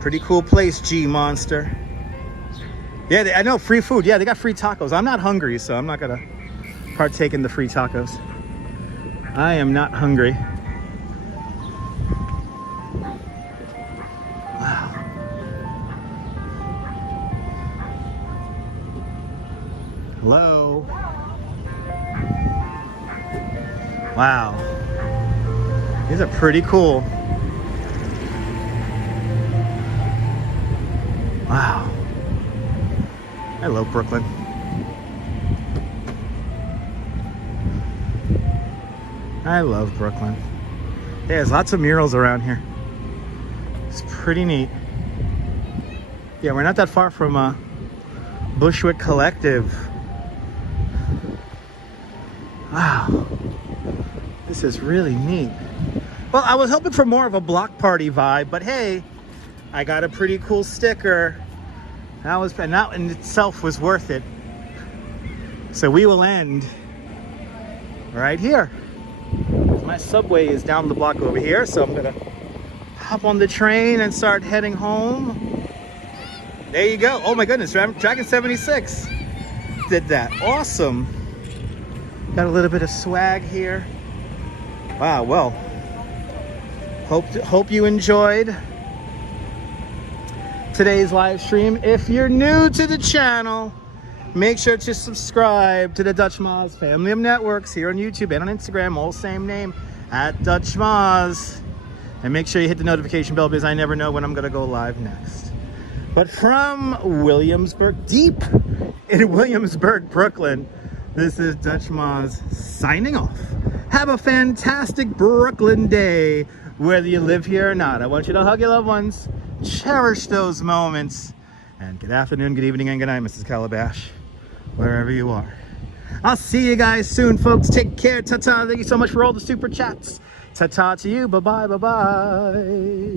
Pretty cool place, G Monster. Yeah, I know, free food. Yeah, they got free tacos. I'm not hungry, so I'm not gonna partake in the free tacos. I am not hungry. Wow. Hello. Wow. These are pretty cool. Wow. I love Brooklyn. I love Brooklyn. Yeah, there's lots of murals around here. It's pretty neat. Yeah, we're not that far from Bushwick Collective. Wow. This is really neat. Well, I was hoping for more of a block party vibe, but hey, I got a pretty cool sticker. And that in itself was worth it. So we will end right here. My subway is down the block over here, so I'm gonna hop on the train and start heading home. There you go. Oh my goodness, Dragon 76 did that. Awesome. Got a little bit of swag here. Wow, well, hope you enjoyed today's live stream. If you're new to the channel, make sure to subscribe to the Dutch Moz family of networks here on YouTube and on Instagram, all same name, @Dutch Moz. And make sure you hit the notification bell because I never know when I'm gonna go live next. But from Williamsburg, deep in Williamsburg, Brooklyn, this is Dutch Moz signing off. Have a fantastic Brooklyn day, whether you live here or not. I want you to hug your loved ones, cherish those moments, and good afternoon, good evening, and good night, Mrs. Calabash, wherever you are. I'll see you guys soon, folks. Take care. Ta-ta. Thank you so much for all the super chats. Ta-ta to you. Bye-bye. Bye-bye.